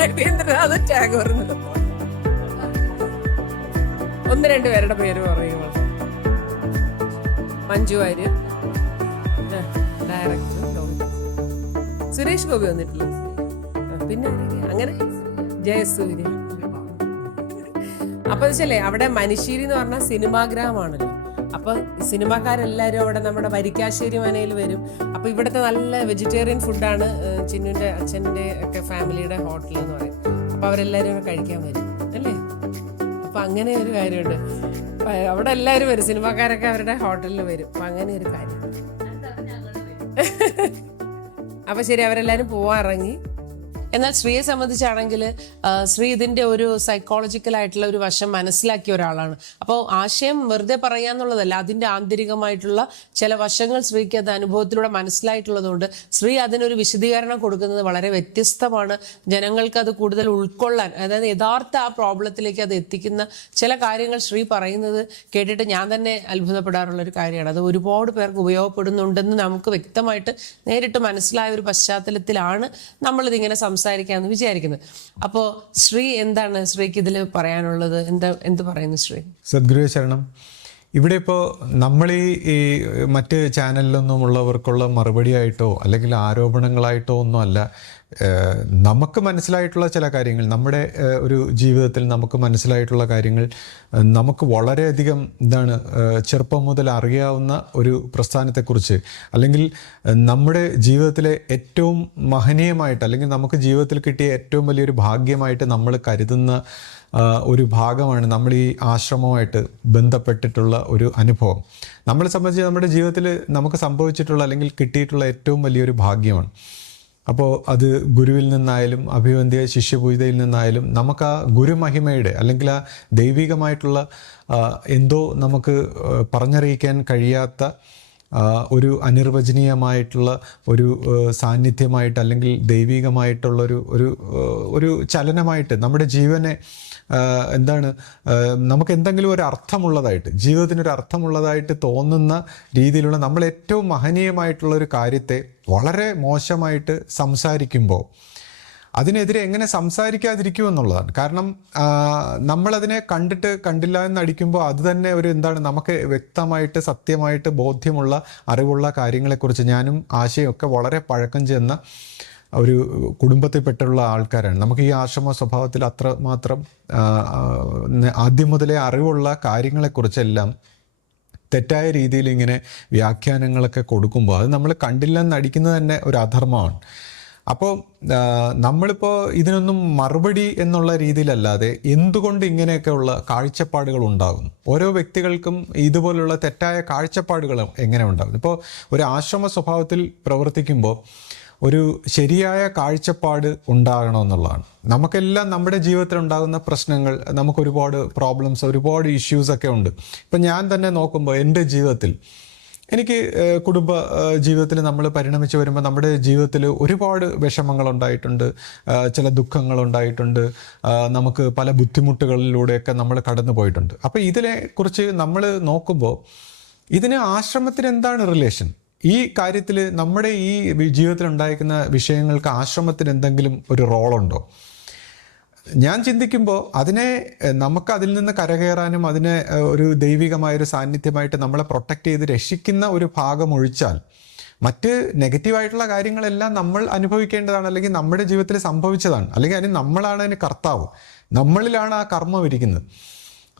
രവീന്ദ്രനാഥ് ടാഗോർ. 1-2 പേരുടെ പേര് പറയുമ്പോൾ മഞ്ജു വാര്യർ, ഡയറക്ടർ സുരേഷ് ഗോപി വന്നിട്ടില്ല, പിന്നെ അങ്ങനെ ജയസൂര്യ. അപ്പൊ വെച്ചല്ലേ അവിടെ മനുഷ്യരി എന്ന് പറഞ്ഞാൽ സിനിമാഗ്രാമമാണല്ലോ. അപ്പൊ സിനിമാക്കാരെല്ലാവരും അവിടെ നമ്മുടെ വരിക്കാശ്ശേരി മനയിൽ വരും. അപ്പൊ ഇവിടുത്തെ നല്ല വെജിറ്റേറിയൻ ഫുഡാണ് ചിന്നുവിന്റെ അച്ഛൻ്റെ ഒക്കെ ഫാമിലിയുടെ ഹോട്ടൽ എന്ന് പറയും. അപ്പൊ അവരെല്ലാവരും കഴിക്കാൻ വരും അല്ലേ. അപ്പൊ അങ്ങനെ ഒരു കാര്യമുണ്ട്, അവിടെ എല്ലാവരും വരും, സിനിമാക്കാരൊക്കെ അവരുടെ ഹോട്ടലിൽ വരും. അപ്പൊ അങ്ങനെ ഒരു കാര്യം. അപ്പൊ ശരി, അവരെല്ലാവരും പോവാൻ ഇറങ്ങി. എന്നാൽ ശ്രീയെ സംബന്ധിച്ചാണെങ്കിൽ ശ്രീ ഇതിൻ്റെ ഒരു സൈക്കോളജിക്കലായിട്ടുള്ള ഒരു വശം മനസ്സിലാക്കിയ ഒരാളാണ്. അപ്പോൾ ആശയം വെറുതെ പറയാന്നുള്ളതല്ല, അതിൻ്റെ ആന്തരികമായിട്ടുള്ള ചില വശങ്ങൾ ശ്രീക്ക് അത് അനുഭവത്തിലൂടെ മനസ്സിലായിട്ടുള്ളതുകൊണ്ട് ശ്രീ അതിനൊരു വിശദീകരണം കൊടുക്കുന്നത് വളരെ വ്യത്യസ്തമാണ്. ജനങ്ങൾക്ക് അത് കൂടുതൽ ഉൾക്കൊള്ളാൻ, അതായത് യഥാർത്ഥ ആ പ്രോബ്ലത്തിലേക്ക് അത് എത്തിക്കുന്ന ചില കാര്യങ്ങൾ ശ്രീ പറയുന്നത് കേട്ടിട്ട് ഞാൻ തന്നെ അത്ഭുതപ്പെടാറുള്ളൊരു കാര്യമാണ്. അത് ഒരുപാട് പേർക്ക് ഉപയോഗപ്പെടുന്നുണ്ടെന്ന് നമുക്ക് വ്യക്തമായിട്ട് നേരിട്ട് മനസ്സിലായ ഒരു പശ്ചാത്തലത്തിലാണ് നമ്മളിതിങ്ങനെ സംസാരിക്കാമെന്ന് വിചാരിക്കുന്നത്. അപ്പോൾ ശ്രീ എന്താണ് ശ്രീക്ക് ഇതിൽ പറയാനുള്ളത്? എന്ത് പറയുന്നു ശ്രീ? സദ്ഗുരു ശരണം. ഇവിടെ ഇപ്പോൾ നമ്മൾ ഈ മറ്റ് ചാനലിലൊന്നും ഉള്ളവർക്കുള്ള മറുപടിയായിട്ടോ അല്ലെങ്കിൽ ആരോപണങ്ങളായിട്ടോ ഒന്നും അല്ല, നമുക്ക് മനസ്സിലായിട്ടുള്ള ചില കാര്യങ്ങൾ, നമ്മുടെ ഒരു ജീവിതത്തിൽ നമുക്ക് മനസ്സിലായിട്ടുള്ള കാര്യങ്ങൾ, നമുക്ക് വളരെയധികം ചെറുപ്പം മുതൽ അറിയാവുന്ന ഒരു പ്രസ്ഥാനത്തെക്കുറിച്ച്, അല്ലെങ്കിൽ നമ്മുടെ ജീവിതത്തിലെ ഏറ്റവും മഹനീയമായിട്ട്, അല്ലെങ്കിൽ നമുക്ക് ജീവിതത്തിൽ കിട്ടിയ ഏറ്റവും വലിയൊരു ഭാഗ്യമായിട്ട് നമ്മൾ കരുതുന്ന ഒരു ഭാഗമാണ് നമ്മൾ ഈ ആശ്രമവുമായിട്ട് ബന്ധപ്പെട്ടിട്ടുള്ള ഒരു അനുഭവം. നമ്മളെ സംബന്ധിച്ച് നമ്മുടെ ജീവിതത്തിൽ നമുക്ക് സംഭവിച്ചിട്ടുള്ള അല്ലെങ്കിൽ കിട്ടിയിട്ടുള്ള ഏറ്റവും വലിയൊരു ഭാഗ്യമാണ്. അപ്പോൾ അത് ഗുരുവിൽ നിന്നായാലും അഭിവന്ദ്യ ശിഷ്യപൂജിതയിൽ നിന്നായാലും നമുക്ക് ആ ഗുരുമഹിമയുടെ അല്ലെങ്കിൽ ആ ദൈവികമായിട്ടുള്ള എന്തോ നമുക്ക് പറഞ്ഞറിയിക്കാൻ കഴിയാത്ത ഒരു അനിർവചനീയമായിട്ടുള്ള ഒരു സാന്നിധ്യമായിട്ട്, അല്ലെങ്കിൽ ദൈവികമായിട്ടുള്ളൊരു ഒരു ചലനമായിട്ട് നമ്മുടെ ജീവനെ നമുക്ക് എന്തെങ്കിലും ഒരു അർത്ഥമുള്ളതായിട്ട്, ജീവിതത്തിനൊരു അർത്ഥമുള്ളതായിട്ട് തോന്നുന്ന രീതിയിലുള്ള നമ്മൾ ഏറ്റവും മഹനീയമായിട്ടുള്ള ഒരു കാര്യത്തെ വളരെ മോശമായിട്ട് സംസാരിക്കുമ്പോൾ അതിനെതിരെ എങ്ങനെ സംസാരിക്കാതിരിക്കും എന്നുള്ളതാണ്. കാരണം നമ്മളതിനെ കണ്ടിട്ട് കണ്ടില്ല എന്നടിക്കുമ്പോൾ അത് തന്നെ ഒരു എന്താണ്, നമുക്ക് വ്യക്തമായിട്ട് സത്യമായിട്ട് ബോധ്യമുള്ള അറിവുള്ള കാര്യങ്ങളെക്കുറിച്ച് ഞാനും ആശയമൊക്കെ വളരെ പഴക്കം ചെന്ന ഒരു കുടുംബത്തിൽപ്പെട്ടുള്ള ആൾക്കാരാണ്. നമുക്ക് ഈ ആശ്രമ സ്വഭാവത്തിൽ അത്രമാത്രം ആദ്യം മുതലേ അറിവുള്ള കാര്യങ്ങളെക്കുറിച്ചെല്ലാം തെറ്റായ രീതിയിൽ ഇങ്ങനെ വ്യാഖ്യാനങ്ങളൊക്കെ കൊടുക്കുമ്പോൾ അത് നമ്മൾ കണ്ടില്ലെന്ന് അടിക്കുന്നത് തന്നെ ഒരു അധർമ്മമാണ്. അപ്പോൾ നമ്മളിപ്പോൾ ഇതിനൊന്നും മറുപടി എന്നുള്ള രീതിയിലല്ലാതെ എന്തുകൊണ്ട് ഇങ്ങനെയൊക്കെയുള്ള കാഴ്ചപ്പാടുകൾ ഉണ്ടാകും, ഓരോ വ്യക്തികൾക്കും ഇതുപോലുള്ള തെറ്റായ കാഴ്ചപ്പാടുകൾ എങ്ങനെ ഉണ്ടാകും. ഇപ്പോൾ ഒരു ആശ്രമ സ്വഭാവത്തിൽ പ്രവർത്തിക്കുമ്പോൾ ഒരു ശരിയായ കാഴ്ചപ്പാട് ഉണ്ടാകണമെന്നുള്ളതാണ്. നമുക്കെല്ലാം നമ്മുടെ ജീവിതത്തിൽ ഉണ്ടാകുന്ന പ്രശ്നങ്ങൾ, നമുക്ക് ഒരുപാട് പ്രോബ്ലംസ്, ഒരുപാട് ഇഷ്യൂസൊക്കെ ഉണ്ട്. ഇപ്പം ഞാൻ തന്നെ നോക്കുമ്പോൾ എൻ്റെ ജീവിതത്തിൽ എനിക്ക് കുടുംബ ജീവിതത്തിൽ നമ്മൾ പരിണമിച്ച് വരുമ്പോൾ നമ്മുടെ ജീവിതത്തിൽ ഒരുപാട് വിഷമങ്ങളുണ്ടായിട്ടുണ്ട്, ചില ദുഃഖങ്ങളുണ്ടായിട്ടുണ്ട്, നമുക്ക് പല ബുദ്ധിമുട്ടുകളിലൂടെയൊക്കെ നമ്മൾ കടന്നു പോയിട്ടുണ്ട്. അപ്പോൾ ഇതിനെക്കുറിച്ച് നമ്മൾ നോക്കുമ്പോൾ ഇതിന് ആശ്രമത്തിന് എന്താണ് റിലേഷൻ? ഈ കാര്യത്തിൽ നമ്മുടെ ഈ ജീവിതത്തിൽ ഉണ്ടായിരിക്കുന്ന വിഷയങ്ങൾക്ക് ആശ്രമത്തിന് എന്തെങ്കിലും ഒരു റോളുണ്ടോ? ഞാൻ ചിന്തിക്കുമ്പോൾ നമുക്ക് അതിൽ നിന്ന് കരകയറാനും അതിനെ ഒരു ദൈവികമായൊരു സാന്നിധ്യമായിട്ട് നമ്മളെ പ്രൊട്ടക്റ്റ് ചെയ്ത് രക്ഷിക്കുന്ന ഒരു ഭാഗം ഒഴിച്ചാൽ മറ്റ് നെഗറ്റീവായിട്ടുള്ള കാര്യങ്ങളെല്ലാം നമ്മൾ അനുഭവിക്കേണ്ടതാണ്, അല്ലെങ്കിൽ നമ്മുടെ ജീവിതത്തിൽ സംഭവിച്ചതാണ്, അല്ലെങ്കിൽ അതിന് നമ്മളാണ് അതിന് കർത്താവ്, നമ്മളിലാണ് ആ കർമ്മം ഇരിക്കുന്നത്.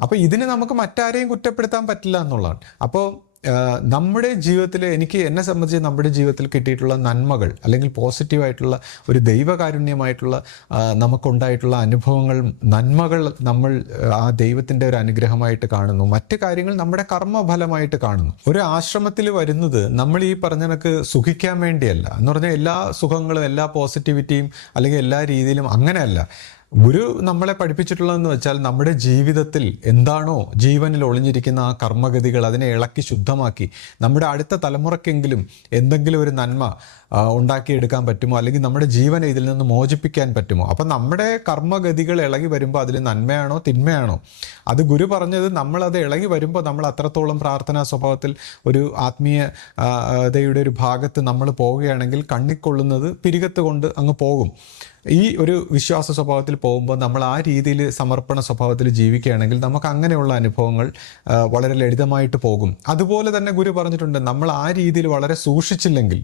അപ്പോൾ ഇതിന് നമുക്ക് മറ്റാരെയും കുറ്റപ്പെടുത്താൻ പറ്റില്ല എന്നുള്ളതാണ്. അപ്പോൾ നമ്മുടെ ജീവിതത്തിൽ എന്നെ സംബന്ധിച്ച് നമ്മുടെ ജീവിതത്തിൽ കിട്ടിയിട്ടുള്ള നന്മകൾ, അല്ലെങ്കിൽ പോസിറ്റീവായിട്ടുള്ള ഒരു ദൈവകാരുണ്യമായിട്ടുള്ള നമുക്കുണ്ടായിട്ടുള്ള അനുഭവങ്ങൾ, നന്മകൾ നമ്മൾ ആ ദൈവത്തിൻ്റെ ഒരു അനുഗ്രഹമായിട്ട് കാണുന്നു. മറ്റു കാര്യങ്ങൾ നമ്മുടെ കർമ്മഫലമായിട്ട് കാണുന്നു. ഒരു ആശ്രമത്തിൽ വരുന്നത് നമ്മൾ ഈ പറഞ്ഞ കണക്ക് സുഖിക്കാൻ വേണ്ടിയല്ല എന്ന് പറഞ്ഞാൽ എല്ലാ സുഖങ്ങളും എല്ലാ പോസിറ്റിവിറ്റിയും അല്ലെങ്കിൽ എല്ലാ രീതിയിലും അങ്ങനെയല്ല. ഗുരു നമ്മളെ പഠിപ്പിച്ചിട്ടുള്ളതെന്ന് വെച്ചാൽ നമ്മുടെ ജീവിതത്തിൽ എന്താണോ ജീവനിൽ ഒളിഞ്ഞിരിക്കുന്ന ആ കർമ്മഗതികൾ അതിനെ ഇളക്കി ശുദ്ധമാക്കി നമ്മുടെ അടുത്ത തലമുറയ്ക്കെങ്കിലും എന്തെങ്കിലും ഒരു നന്മ ഉണ്ടാക്കിയെടുക്കാൻ പറ്റുമോ, അല്ലെങ്കിൽ നമ്മുടെ ജീവനെ ഇതിൽ നിന്ന് മോചിപ്പിക്കാൻ പറ്റുമോ. അപ്പം നമ്മുടെ കർമ്മഗതികൾ ഇളകി വരുമ്പോൾ അതിൽ നന്മയാണോ തിന്മയാണോ, അത് ഗുരു പറഞ്ഞത് നമ്മളത് ഇളകി വരുമ്പോൾ നമ്മൾ അത്രത്തോളം പ്രാർത്ഥനാ സ്വഭാവത്തിൽ ഒരു ആത്മീയതയുടെ ഒരു ഭാഗത്ത് നമ്മൾ പോവുകയാണെങ്കിൽ കണ്ണിക്കൊള്ളുന്നത് പിരികത്ത് കൊണ്ട് അങ്ങ് പോകും. ഈ ഒരു വിശ്വാസ സ്വഭാവത്തിൽ പോകുമ്പോൾ നമ്മൾ ആ രീതിയിൽ സമർപ്പണ സ്വഭാവത്തിൽ ജീവിക്കുകയാണെങ്കിൽ നമുക്ക് അങ്ങനെയുള്ള അനുഭവങ്ങൾ വളരെ ലളിതമായിട്ട് പോകും. അതുപോലെ തന്നെ ഗുരു പറഞ്ഞിട്ടുണ്ട്, നമ്മൾ ആ രീതിയിൽ വളരെ സൂക്ഷിച്ചില്ലെങ്കിൽ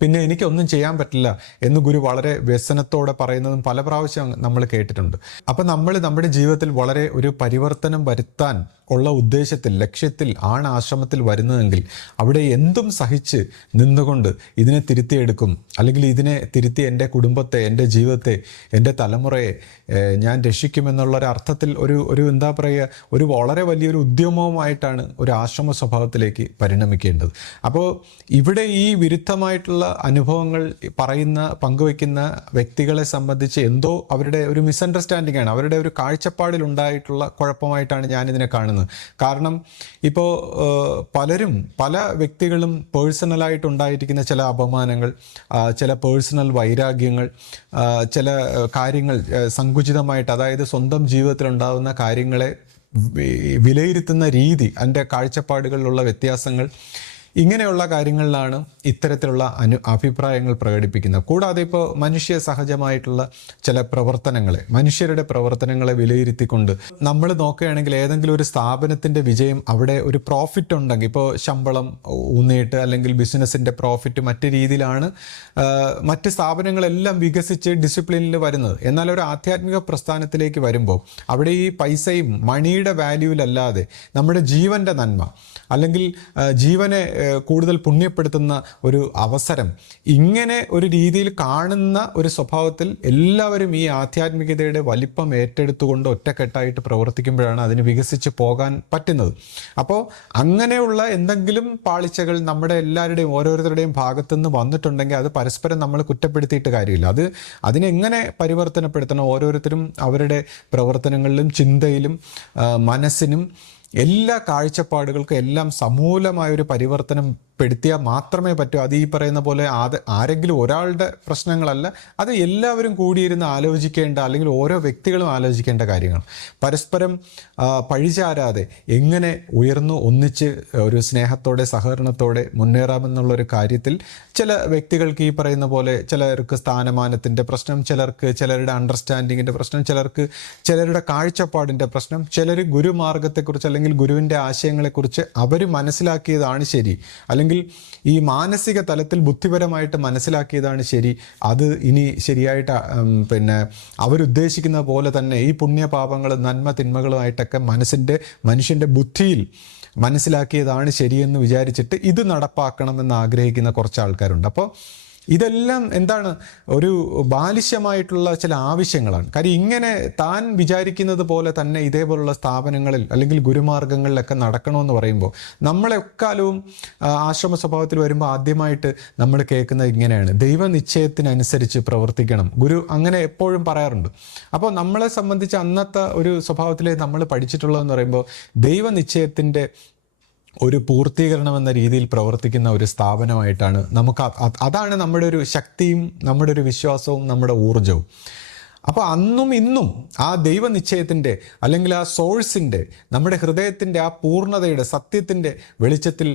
പിന്നെ എനിക്കൊന്നും ചെയ്യാൻ പറ്റില്ല എന്ന് ഗുരു വളരെ വ്യസനത്തോടെ പറയുന്നതും പല പ്രാവശ്യം നമ്മൾ കേട്ടിട്ടുണ്ട്. അപ്പം നമ്മൾ നമ്മുടെ ജീവിതത്തിൽ വളരെ ഒരു പരിവർത്തനം വരുത്താൻ ഉള്ള ഉദ്ദേശത്തിൽ, ലക്ഷ്യത്തിൽ ആണ് ആശ്രമത്തിൽ വരുന്നതെങ്കിൽ അവിടെ എന്തും സഹിച്ച് നിന്നുകൊണ്ട് ഇതിനെ തിരുത്തിയെടുക്കും, അല്ലെങ്കിൽ ഇതിനെ തിരുത്തി എൻ്റെ കുടുംബത്തെ, എൻ്റെ ജീവിതത്തെ, എൻ്റെ തലമുറയെ ഞാൻ രക്ഷിക്കുമെന്നുള്ളൊരർത്ഥത്തിൽ ഒരു എന്താ പറയുക, ഒരു വളരെ വലിയൊരു ഉദ്യമവുമായിട്ടാണ് ഒരു ആശ്രമ സ്വഭാവത്തിലേക്ക് പരിണമിക്കേണ്ടത്. അപ്പോൾ ഇവിടെ ഈ വിരുദ്ധമായിട്ടുള്ള അനുഭവങ്ങൾ പങ്കുവയ്ക്കുന്ന വ്യക്തികളെ സംബന്ധിച്ച് എന്തോ അവരുടെ ഒരു മിസ്അണ്ടർസ്റ്റാൻഡിംഗ് ആണ്, അവരുടെ ഒരു കാഴ്ചപ്പാടിൽ ഉണ്ടായിട്ടുള്ള കുഴപ്പമായിട്ടാണ് ഞാനിതിനെ കാണുന്നത്. കാരണം ഇപ്പോൾ പല വ്യക്തികളും പേഴ്സണലായിട്ടുണ്ടായിരിക്കുന്ന ചില അപമാനങ്ങൾ, ചില പേഴ്സണൽ വൈരാഗ്യങ്ങൾ, ചില കാര്യങ്ങൾ സങ്കുചിതമായിട്ട്, അതായത് സ്വന്തം ജീവിതത്തിലുണ്ടാകുന്ന കാര്യങ്ങളെ വിലയിരുത്തുന്ന രീതി, അതിൻ്റെ കാഴ്ചപ്പാടുകളിലുള്ള വ്യത്യാസങ്ങൾ, ഇങ്ങനെയുള്ള കാര്യങ്ങളിലാണ് ഇത്തരത്തിലുള്ള അഭിപ്രായങ്ങൾ പ്രകടിപ്പിക്കുന്നത്. കൂടാതെ ഇപ്പോൾ മനുഷ്യ സഹജമായിട്ടുള്ള ചില മനുഷ്യരുടെ പ്രവർത്തനങ്ങളെ വിലയിരുത്തിക്കൊണ്ട് നമ്മൾ നോക്കുകയാണെങ്കിൽ ഏതെങ്കിലും ഒരു സ്ഥാപനത്തിൻ്റെ വിജയം, അവിടെ ഒരു പ്രോഫിറ്റ് ഉണ്ടെങ്കിൽ, ഇപ്പോൾ ശമ്പളം ഊന്നിയിട്ട് അല്ലെങ്കിൽ ബിസിനസ്സിൻ്റെ പ്രോഫിറ്റ് മറ്റു രീതിയിലാണ് മറ്റ് സ്ഥാപനങ്ങളെല്ലാം വികസിച്ച് ഡിസിപ്ലിനിൽ വരുന്നത്. എന്നാൽ ഒരു ആധ്യാത്മിക പ്രസ്ഥാനത്തിലേക്ക് വരുമ്പോൾ അവിടെ ഈ പൈസയും മണിയുടെ വാല്യൂവിലല്ലാതെ നമ്മുടെ ജീവൻ്റെ നന്മ, അല്ലെങ്കിൽ ജീവനെ കൂടുതൽ പുണ്യപ്പെടുത്തുന്ന ഒരു അവസരം, ഇങ്ങനെ ഒരു രീതിയിൽ കാണുന്ന ഒരു സ്വഭാവത്തിൽ എല്ലാവരും ഈ ആധ്യാത്മികതയുടെ വലിപ്പം ഏറ്റെടുത്തുകൊണ്ട് ഒറ്റക്കെട്ടായിട്ട് പ്രവർത്തിക്കുമ്പോഴാണ് അതിന് വികസിച്ച് പോകാൻ പറ്റുന്നത്. അപ്പോൾ അങ്ങനെയുള്ള എന്തെങ്കിലും പാളിച്ചകൾ നമ്മുടെ എല്ലാവരുടെയും ഓരോരുത്തരുടെയും ഭാഗത്തുനിന്ന് വന്നിട്ടുണ്ടെങ്കിൽ അത് പരസ്പരം നമ്മൾ കുറ്റപ്പെടുത്തിയിട്ട് കാര്യമില്ല. അതിനെങ്ങനെ പരിവർത്തനപ്പെടുത്തണം, ഓരോരുത്തരും അവരുടെ പ്രവർത്തനങ്ങളിലും ചിന്തയിലും മനസ്സിനും എല്ലാ കാഴ്ചപ്പാടുകൾക്കും എല്ലാം സമൂലമായൊരു പരിവർത്തനം പെടുത്തിയാൽ മാത്രമേ പറ്റൂ. അത് ഈ പറയുന്ന പോലെ ആരെങ്കിലും ഒരാളുടെ പ്രശ്നങ്ങളല്ല, അത് എല്ലാവരും കൂടിയിരുന്ന് ആലോചിക്കേണ്ട, അല്ലെങ്കിൽ ഓരോ വ്യക്തികളും ആലോചിക്കേണ്ട കാര്യങ്ങൾ. പരസ്പരം പഴിചാരാതെ എങ്ങനെ ഉയർന്നു ഒന്നിച്ച് ഒരു സ്നേഹത്തോടെ സഹകരണത്തോടെ മുന്നേറാമെന്നുള്ളൊരു കാര്യത്തിൽ ചില വ്യക്തികൾക്ക് ഈ പറയുന്ന പോലെ ചിലർക്ക് സ്ഥാനമാനത്തിൻ്റെ പ്രശ്നം, ചിലരുടെ അണ്ടർസ്റ്റാൻഡിങ്ങിൻ്റെ പ്രശ്നം, ചിലരുടെ കാഴ്ചപ്പാടിൻ്റെ പ്രശ്നം, ചിലർ ഗുരുമാർഗത്തെക്കുറിച്ച് അല്ലെങ്കിൽ ഗുരുവിൻ്റെ ആശയങ്ങളെക്കുറിച്ച് അവർ മനസ്സിലാക്കിയതാണ് ശരി, അല്ലെങ്കിൽ ഈ മാനസിക തലത്തിൽ ബുദ്ധിപരമായിട്ട് മനസ്സിലാക്കിയതാണ് ശരി, അത് ഇനി ശരിയായിട്ട് അവരുദ്ദേശിക്കുന്ന പോലെ തന്നെ ഈ പുണ്യപാപങ്ങളും നന്മ തിന്മകളുമായിട്ടൊക്കെ മനുഷ്യൻ്റെ ബുദ്ധിയിൽ മനസ്സിലാക്കിയതാണ് ശരിയെന്ന് വിചാരിച്ചിട്ട് ഇത് നടപ്പാക്കണമെന്ന് ആഗ്രഹിക്കുന്ന കുറച്ച് ആൾക്കാരുണ്ട്. അപ്പോൾ ഇതെല്ലാം എന്താണ്, ഒരു ബാലിശമായിട്ടുള്ള ചില ആവശ്യങ്ങളാണ്. കാര്യം ഇങ്ങനെ താൻ വിചാരിക്കുന്നത് പോലെ തന്നെ ഇതേപോലുള്ള സ്ഥാപനങ്ങളിൽ അല്ലെങ്കിൽ ഗുരുമാർഗങ്ങളിലൊക്കെ നടക്കണമെന്ന് പറയുമ്പോൾ നമ്മളെ എക്കാലവും ആശ്രമ സ്വഭാവത്തിൽ വരുമ്പോൾ ആദ്യമായിട്ട് നമ്മൾ കേൾക്കുന്നത് ഇങ്ങനെയാണ്: ദൈവനിശ്ചയത്തിനനുസരിച്ച് പ്രവർത്തിക്കണം. ഗുരു അങ്ങനെ എപ്പോഴും പറയാറുണ്ട്. അപ്പോൾ നമ്മളെ സംബന്ധിച്ച് അന്നത്തെ ഒരു സ്വഭാവത്തിലെ നമ്മൾ പഠിച്ചിട്ടുള്ളതെന്ന് പറയുമ്പോൾ ദൈവനിശ്ചയത്തിൻ്റെ ഒരു പൂർത്തീകരണം എന്ന രീതിയിൽ പ്രവർത്തിക്കുന്ന ഒരു സ്ഥാപനമായിട്ടാണ് അതാണ് നമ്മുടെ ഒരു ശക്തിയും നമ്മുടെ ഒരു വിശ്വാസവും നമ്മുടെ ഊർജവും. അപ്പോൾ അന്നും ഇന്നും ആ ദൈവനിശ്ചയത്തിൻ്റെ അല്ലെങ്കിൽ ആ സോഴ്സിൻ്റെ, നമ്മുടെ ഹൃദയത്തിൻ്റെ ആ പൂർണ്ണതയുടെ സത്യത്തിൻ്റെ വെളിച്ചത്തിൽ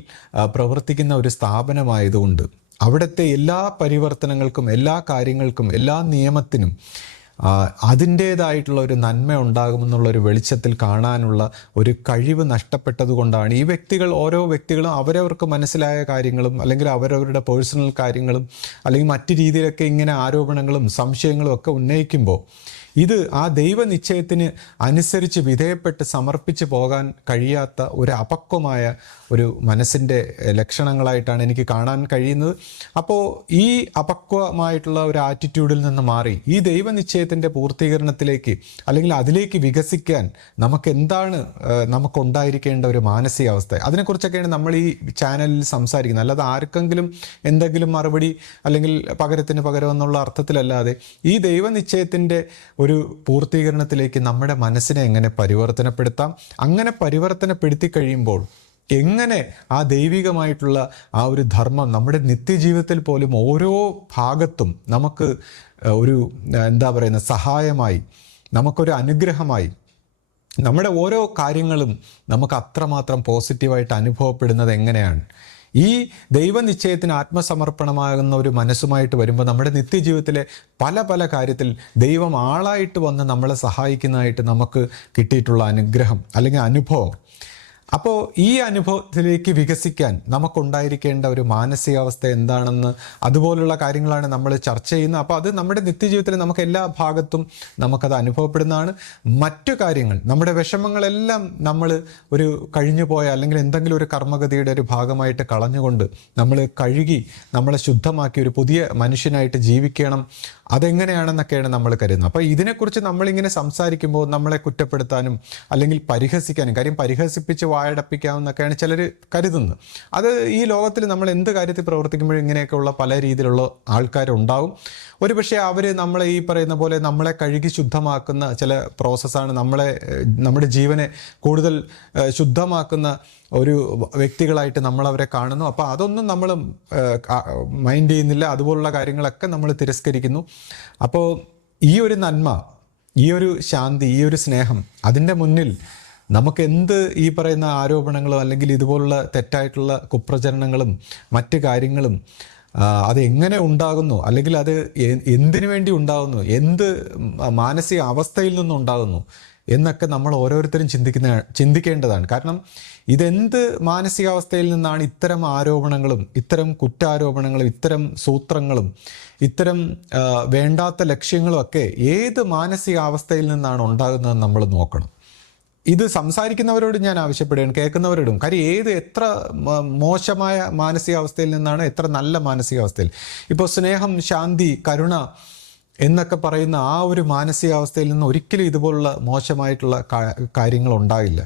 പ്രവർത്തിക്കുന്ന ഒരു സ്ഥാപനമായതുകൊണ്ട് അവിടുത്തെ എല്ലാ പരിവർത്തനങ്ങൾക്കും എല്ലാ കാര്യങ്ങൾക്കും എല്ലാ നിയമത്തിനും അതിൻ്റേതായിട്ടുള്ള ഒരു നന്മ ഉണ്ടാകുമെന്നുള്ളൊരു വെളിച്ചത്തിൽ കാണാനുള്ള ഒരു കഴിവ് നഷ്ടപ്പെട്ടതുകൊണ്ടാണ് ഈ ഓരോ വ്യക്തികളും അവരവർക്ക് മനസ്സിലായ കാര്യങ്ങളും അല്ലെങ്കിൽ അവരവരുടെ പേഴ്സണൽ കാര്യങ്ങളും അല്ലെങ്കിൽ മറ്റു രീതിയിലൊക്കെ ഇങ്ങനെ ആരോപണങ്ങളും സംശയങ്ങളും ഒക്കെ ഉന്നയിക്കുമ്പോൾ ഇത് ആ ദൈവനിശ്ചയത്തിന് അനുസരിച്ച് വിധേയപ്പെട്ട് സമർപ്പിച്ച് പോകാൻ കഴിയാത്ത ഒരു അപക്വമായ ഒരു മനസ്സിൻ്റെ ലക്ഷണങ്ങളായിട്ടാണ് എനിക്ക് കാണാൻ കഴിയുന്നത്. അപ്പോൾ ഈ അപക്വമായിട്ടുള്ള ഒരു ആറ്റിറ്റ്യൂഡിൽ നിന്ന് മാറി ഈ ദൈവനിശ്ചയത്തിൻ്റെ പൂർത്തീകരണത്തിലേക്ക് അല്ലെങ്കിൽ അതിലേക്ക് വികസിക്കാൻ നമുക്കുണ്ടായിരിക്കേണ്ട ഒരു മാനസികാവസ്ഥ, അതിനെക്കുറിച്ചൊക്കെയാണ് നമ്മൾ ഈ ചാനലിൽ സംസാരിക്കുന്നത്. അല്ലാതെ ആർക്കെങ്കിലും എന്തെങ്കിലും മറുപടി അല്ലെങ്കിൽ പകരത്തിന് പകരം എന്നുള്ള അർത്ഥത്തിലല്ലാതെ ഈ ദൈവനിശ്ചയത്തിൻ്റെ ഒരു പൂർത്തീകരണത്തിലേക്ക് നമ്മുടെ മനസ്സിനെ എങ്ങനെ പരിവർത്തനപ്പെടുത്താം, അങ്ങനെ പരിവർത്തനപ്പെടുത്തി കഴിയുമ്പോൾ എങ്ങനെ ആ ദൈവികമായിട്ടുള്ള ആ ഒരു ധർമ്മം നമ്മുടെ നിത്യജീവിതത്തിൽ പോലും ഓരോ ഭാഗത്തും നമുക്ക് ഒരു സഹായമായി, നമുക്കൊരു അനുഗ്രഹമായി, നമ്മുടെ ഓരോ കാര്യങ്ങളും നമുക്ക് അത്രമാത്രം പോസിറ്റീവായിട്ട് അനുഭവപ്പെടുന്നത് എങ്ങനെയാണ്. ഈ ദൈവനിശ്ചയത്തിന് ആത്മസമർപ്പണമാകുന്ന ഒരു മനസ്സുമായിട്ട് വരുമ്പോൾ നമ്മുടെ നിത്യജീവിതത്തിലെ പല കാര്യത്തിൽ ദൈവം ആളായിട്ട് വന്ന് നമ്മളെ സഹായിക്കുന്നതായിട്ട് നമുക്ക് കിട്ടിയിട്ടുള്ള അനുഗ്രഹം അല്ലെങ്കിൽ അനുഭവം. അപ്പോൾ ഈ അനുഭവത്തിലേക്ക് വികസിക്കാൻ നമുക്കുണ്ടായിരിക്കേണ്ട ഒരു മാനസികാവസ്ഥ എന്താണെന്ന് അതുപോലുള്ള കാര്യങ്ങളാണ് നമ്മൾ ചർച്ച ചെയ്യുന്നത്. അപ്പോൾ അത് നമ്മുടെ നിത്യജീവിതത്തിൽ നമുക്ക് എല്ലാ ഭാഗത്തും നമുക്കത് അനുഭവപ്പെടുന്നതാണ്. മറ്റു കാര്യങ്ങൾ, നമ്മുടെ വിഷമങ്ങളെല്ലാം നമ്മൾ ഒരു കഴിഞ്ഞു പോയ അല്ലെങ്കിൽ എന്തെങ്കിലും ഒരു കർമ്മഗതിയുടെ ഒരു ഭാഗമായിട്ട് കളഞ്ഞുകൊണ്ട് നമ്മൾ കഴുകി നമ്മളെ ശുദ്ധമാക്കി ഒരു പുതിയ മനുഷ്യനായിട്ട് ജീവിക്കണം. അതെങ്ങനെയാണെന്നൊക്കെയാണ് നമ്മൾ കരുതുന്നത്. അപ്പോൾ ഇതിനെക്കുറിച്ച് നമ്മളിങ്ങനെ സംസാരിക്കുമ്പോൾ നമ്മളെ കുറ്റപ്പെടുത്താനും അല്ലെങ്കിൽ പരിഹസിക്കാനും, കാര്യം പരിഹസിപ്പിച്ച് വായടപ്പിക്കാമെന്നൊക്കെയാണ് ചിലർ കരുതുന്നത്. അത് ഈ ലോകത്തിൽ നമ്മൾ എന്ത് കാര്യത്തിൽ പ്രവർത്തിക്കുമ്പോഴും ഇങ്ങനെയൊക്കെയുള്ള പല രീതിയിലുള്ള ആൾക്കാരുണ്ടാവും. ഒരു പക്ഷേ അവർ നമ്മളെ ഈ പറയുന്ന പോലെ നമ്മളെ കഴുകി ശുദ്ധമാക്കുന്ന ചില പ്രോസസ്സാണ്, നമ്മുടെ ജീവനെ കൂടുതൽ ശുദ്ധമാക്കുന്ന ഒരു വ്യക്തികളായിട്ട് നമ്മളവരെ കാണുന്നു. അപ്പോൾ അതൊന്നും നമ്മൾ മൈൻഡ് ചെയ്യുന്നില്ല, അതുപോലുള്ള കാര്യങ്ങളൊക്കെ നമ്മൾ തിരസ്കരിക്കുന്നു. അപ്പോൾ ഈ ഒരു നന്മ, ഈ ഒരു ശാന്തി, ഈ ഒരു സ്നേഹം, അതിൻ്റെ മുന്നിൽ നമുക്ക് എന്ത് ഈ പറയുന്ന ആരോപണങ്ങളും അല്ലെങ്കിൽ ഇതുപോലുള്ള തെറ്റായിട്ടുള്ള കുപ്രചരണങ്ങളും മറ്റ് കാര്യങ്ങളും അതെങ്ങനെ ഉണ്ടാകുന്നു, അല്ലെങ്കിൽ അത് എന്തിനു വേണ്ടി ഉണ്ടാകുന്നു, എന്ത് മാനസിക അവസ്ഥയിൽ നിന്നുണ്ടാകുന്നു എന്നൊക്കെ നമ്മൾ ഓരോരുത്തരും ചിന്തിക്കേണ്ടതാണ്. കാരണം ഇതെന്ത് മാനസികാവസ്ഥയിൽ നിന്നാണ് ഇത്തരം ആരോപണങ്ങളും ഇത്തരം കുറ്റാരോപണങ്ങളും ഇത്തരം സൂത്രങ്ങളും ഇത്തരം വേണ്ടാത്ത ലക്ഷ്യങ്ങളും ഒക്കെ ഏത് മാനസികാവസ്ഥയിൽ നിന്നാണ് ഉണ്ടാകുന്നതെന്ന് നമ്മൾ നോക്കണം. ഇത് സംസാരിക്കുന്നവരോട് ഞാൻ ആവശ്യപ്പെടുകയാണ്, കേൾക്കുന്നവരോടും. കാര്യം എത്ര മോശമായ മാനസികാവസ്ഥയിൽ നിന്നാണ് എത്ര നല്ല മാനസികാവസ്ഥയിൽ. ഇപ്പോൾ സ്നേഹം, ശാന്തി, കരുണ എന്നൊക്കെ പറയുന്ന ആ ഒരു മാനസികാവസ്ഥയിൽ നിന്ന് ഒരിക്കലും ഇതുപോലുള്ള മോശമായിട്ടുള്ള കാര്യങ്ങൾ ഉണ്ടാകില്ല.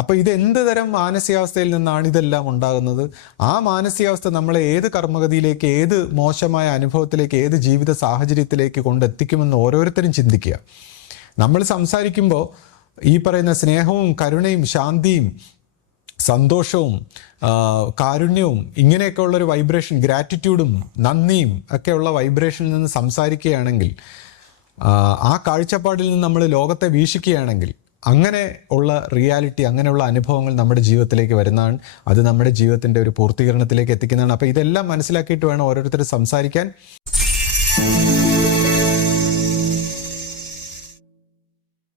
അപ്പോൾ ഇത് എന്ത് തരം മാനസികാവസ്ഥയിൽ നിന്നാണ് ഇതെല്ലാം ഉണ്ടാകുന്നത്? ആ മാനസികാവസ്ഥ നമ്മളെ ഏത് കർമ്മഗതിയിലേക്ക്, ഏത് മോശമായ അനുഭവത്തിലേക്ക്, ഏത് ജീവിത സാഹചര്യത്തിലേക്ക് കൊണ്ടെത്തിക്കുമെന്ന് ഓരോരുത്തരും ചിന്തിക്കുക. നമ്മൾ സംസാരിക്കുമ്പോൾ ഈ പറയുന്ന സ്നേഹവും കരുണയും ശാന്തിയും സന്തോഷവും കാരുണ്യവും ഇങ്ങനെയൊക്കെ ഉള്ളൊരു വൈബ്രേഷൻ, ഗ്രാറ്റിറ്റ്യൂഡും നന്ദിയും ഒക്കെയുള്ള വൈബ്രേഷനിൽ നിന്ന് സംസാരിക്കുകയാണെങ്കിൽ, ആ കാഴ്ചപ്പാടിൽ നിന്ന് നമ്മൾ ലോകത്തെ വീക്ഷിക്കുകയാണെങ്കിൽ, അങ്ങനെ ഉള്ള റിയാലിറ്റി, അങ്ങനെയുള്ള അനുഭവങ്ങൾ നമ്മുടെ ജീവിതത്തിലേക്ക് വരുന്നതാണ്. അത് നമ്മുടെ ജീവിതത്തിൻ്റെ ഒരു പൂർത്തീകരണത്തിലേക്ക് എത്തിക്കുന്നതാണ്. അപ്പോൾ ഇതെല്ലാം മനസ്സിലാക്കിയിട്ട് വേണം ഓരോരുത്തർ സംസാരിക്കാൻ.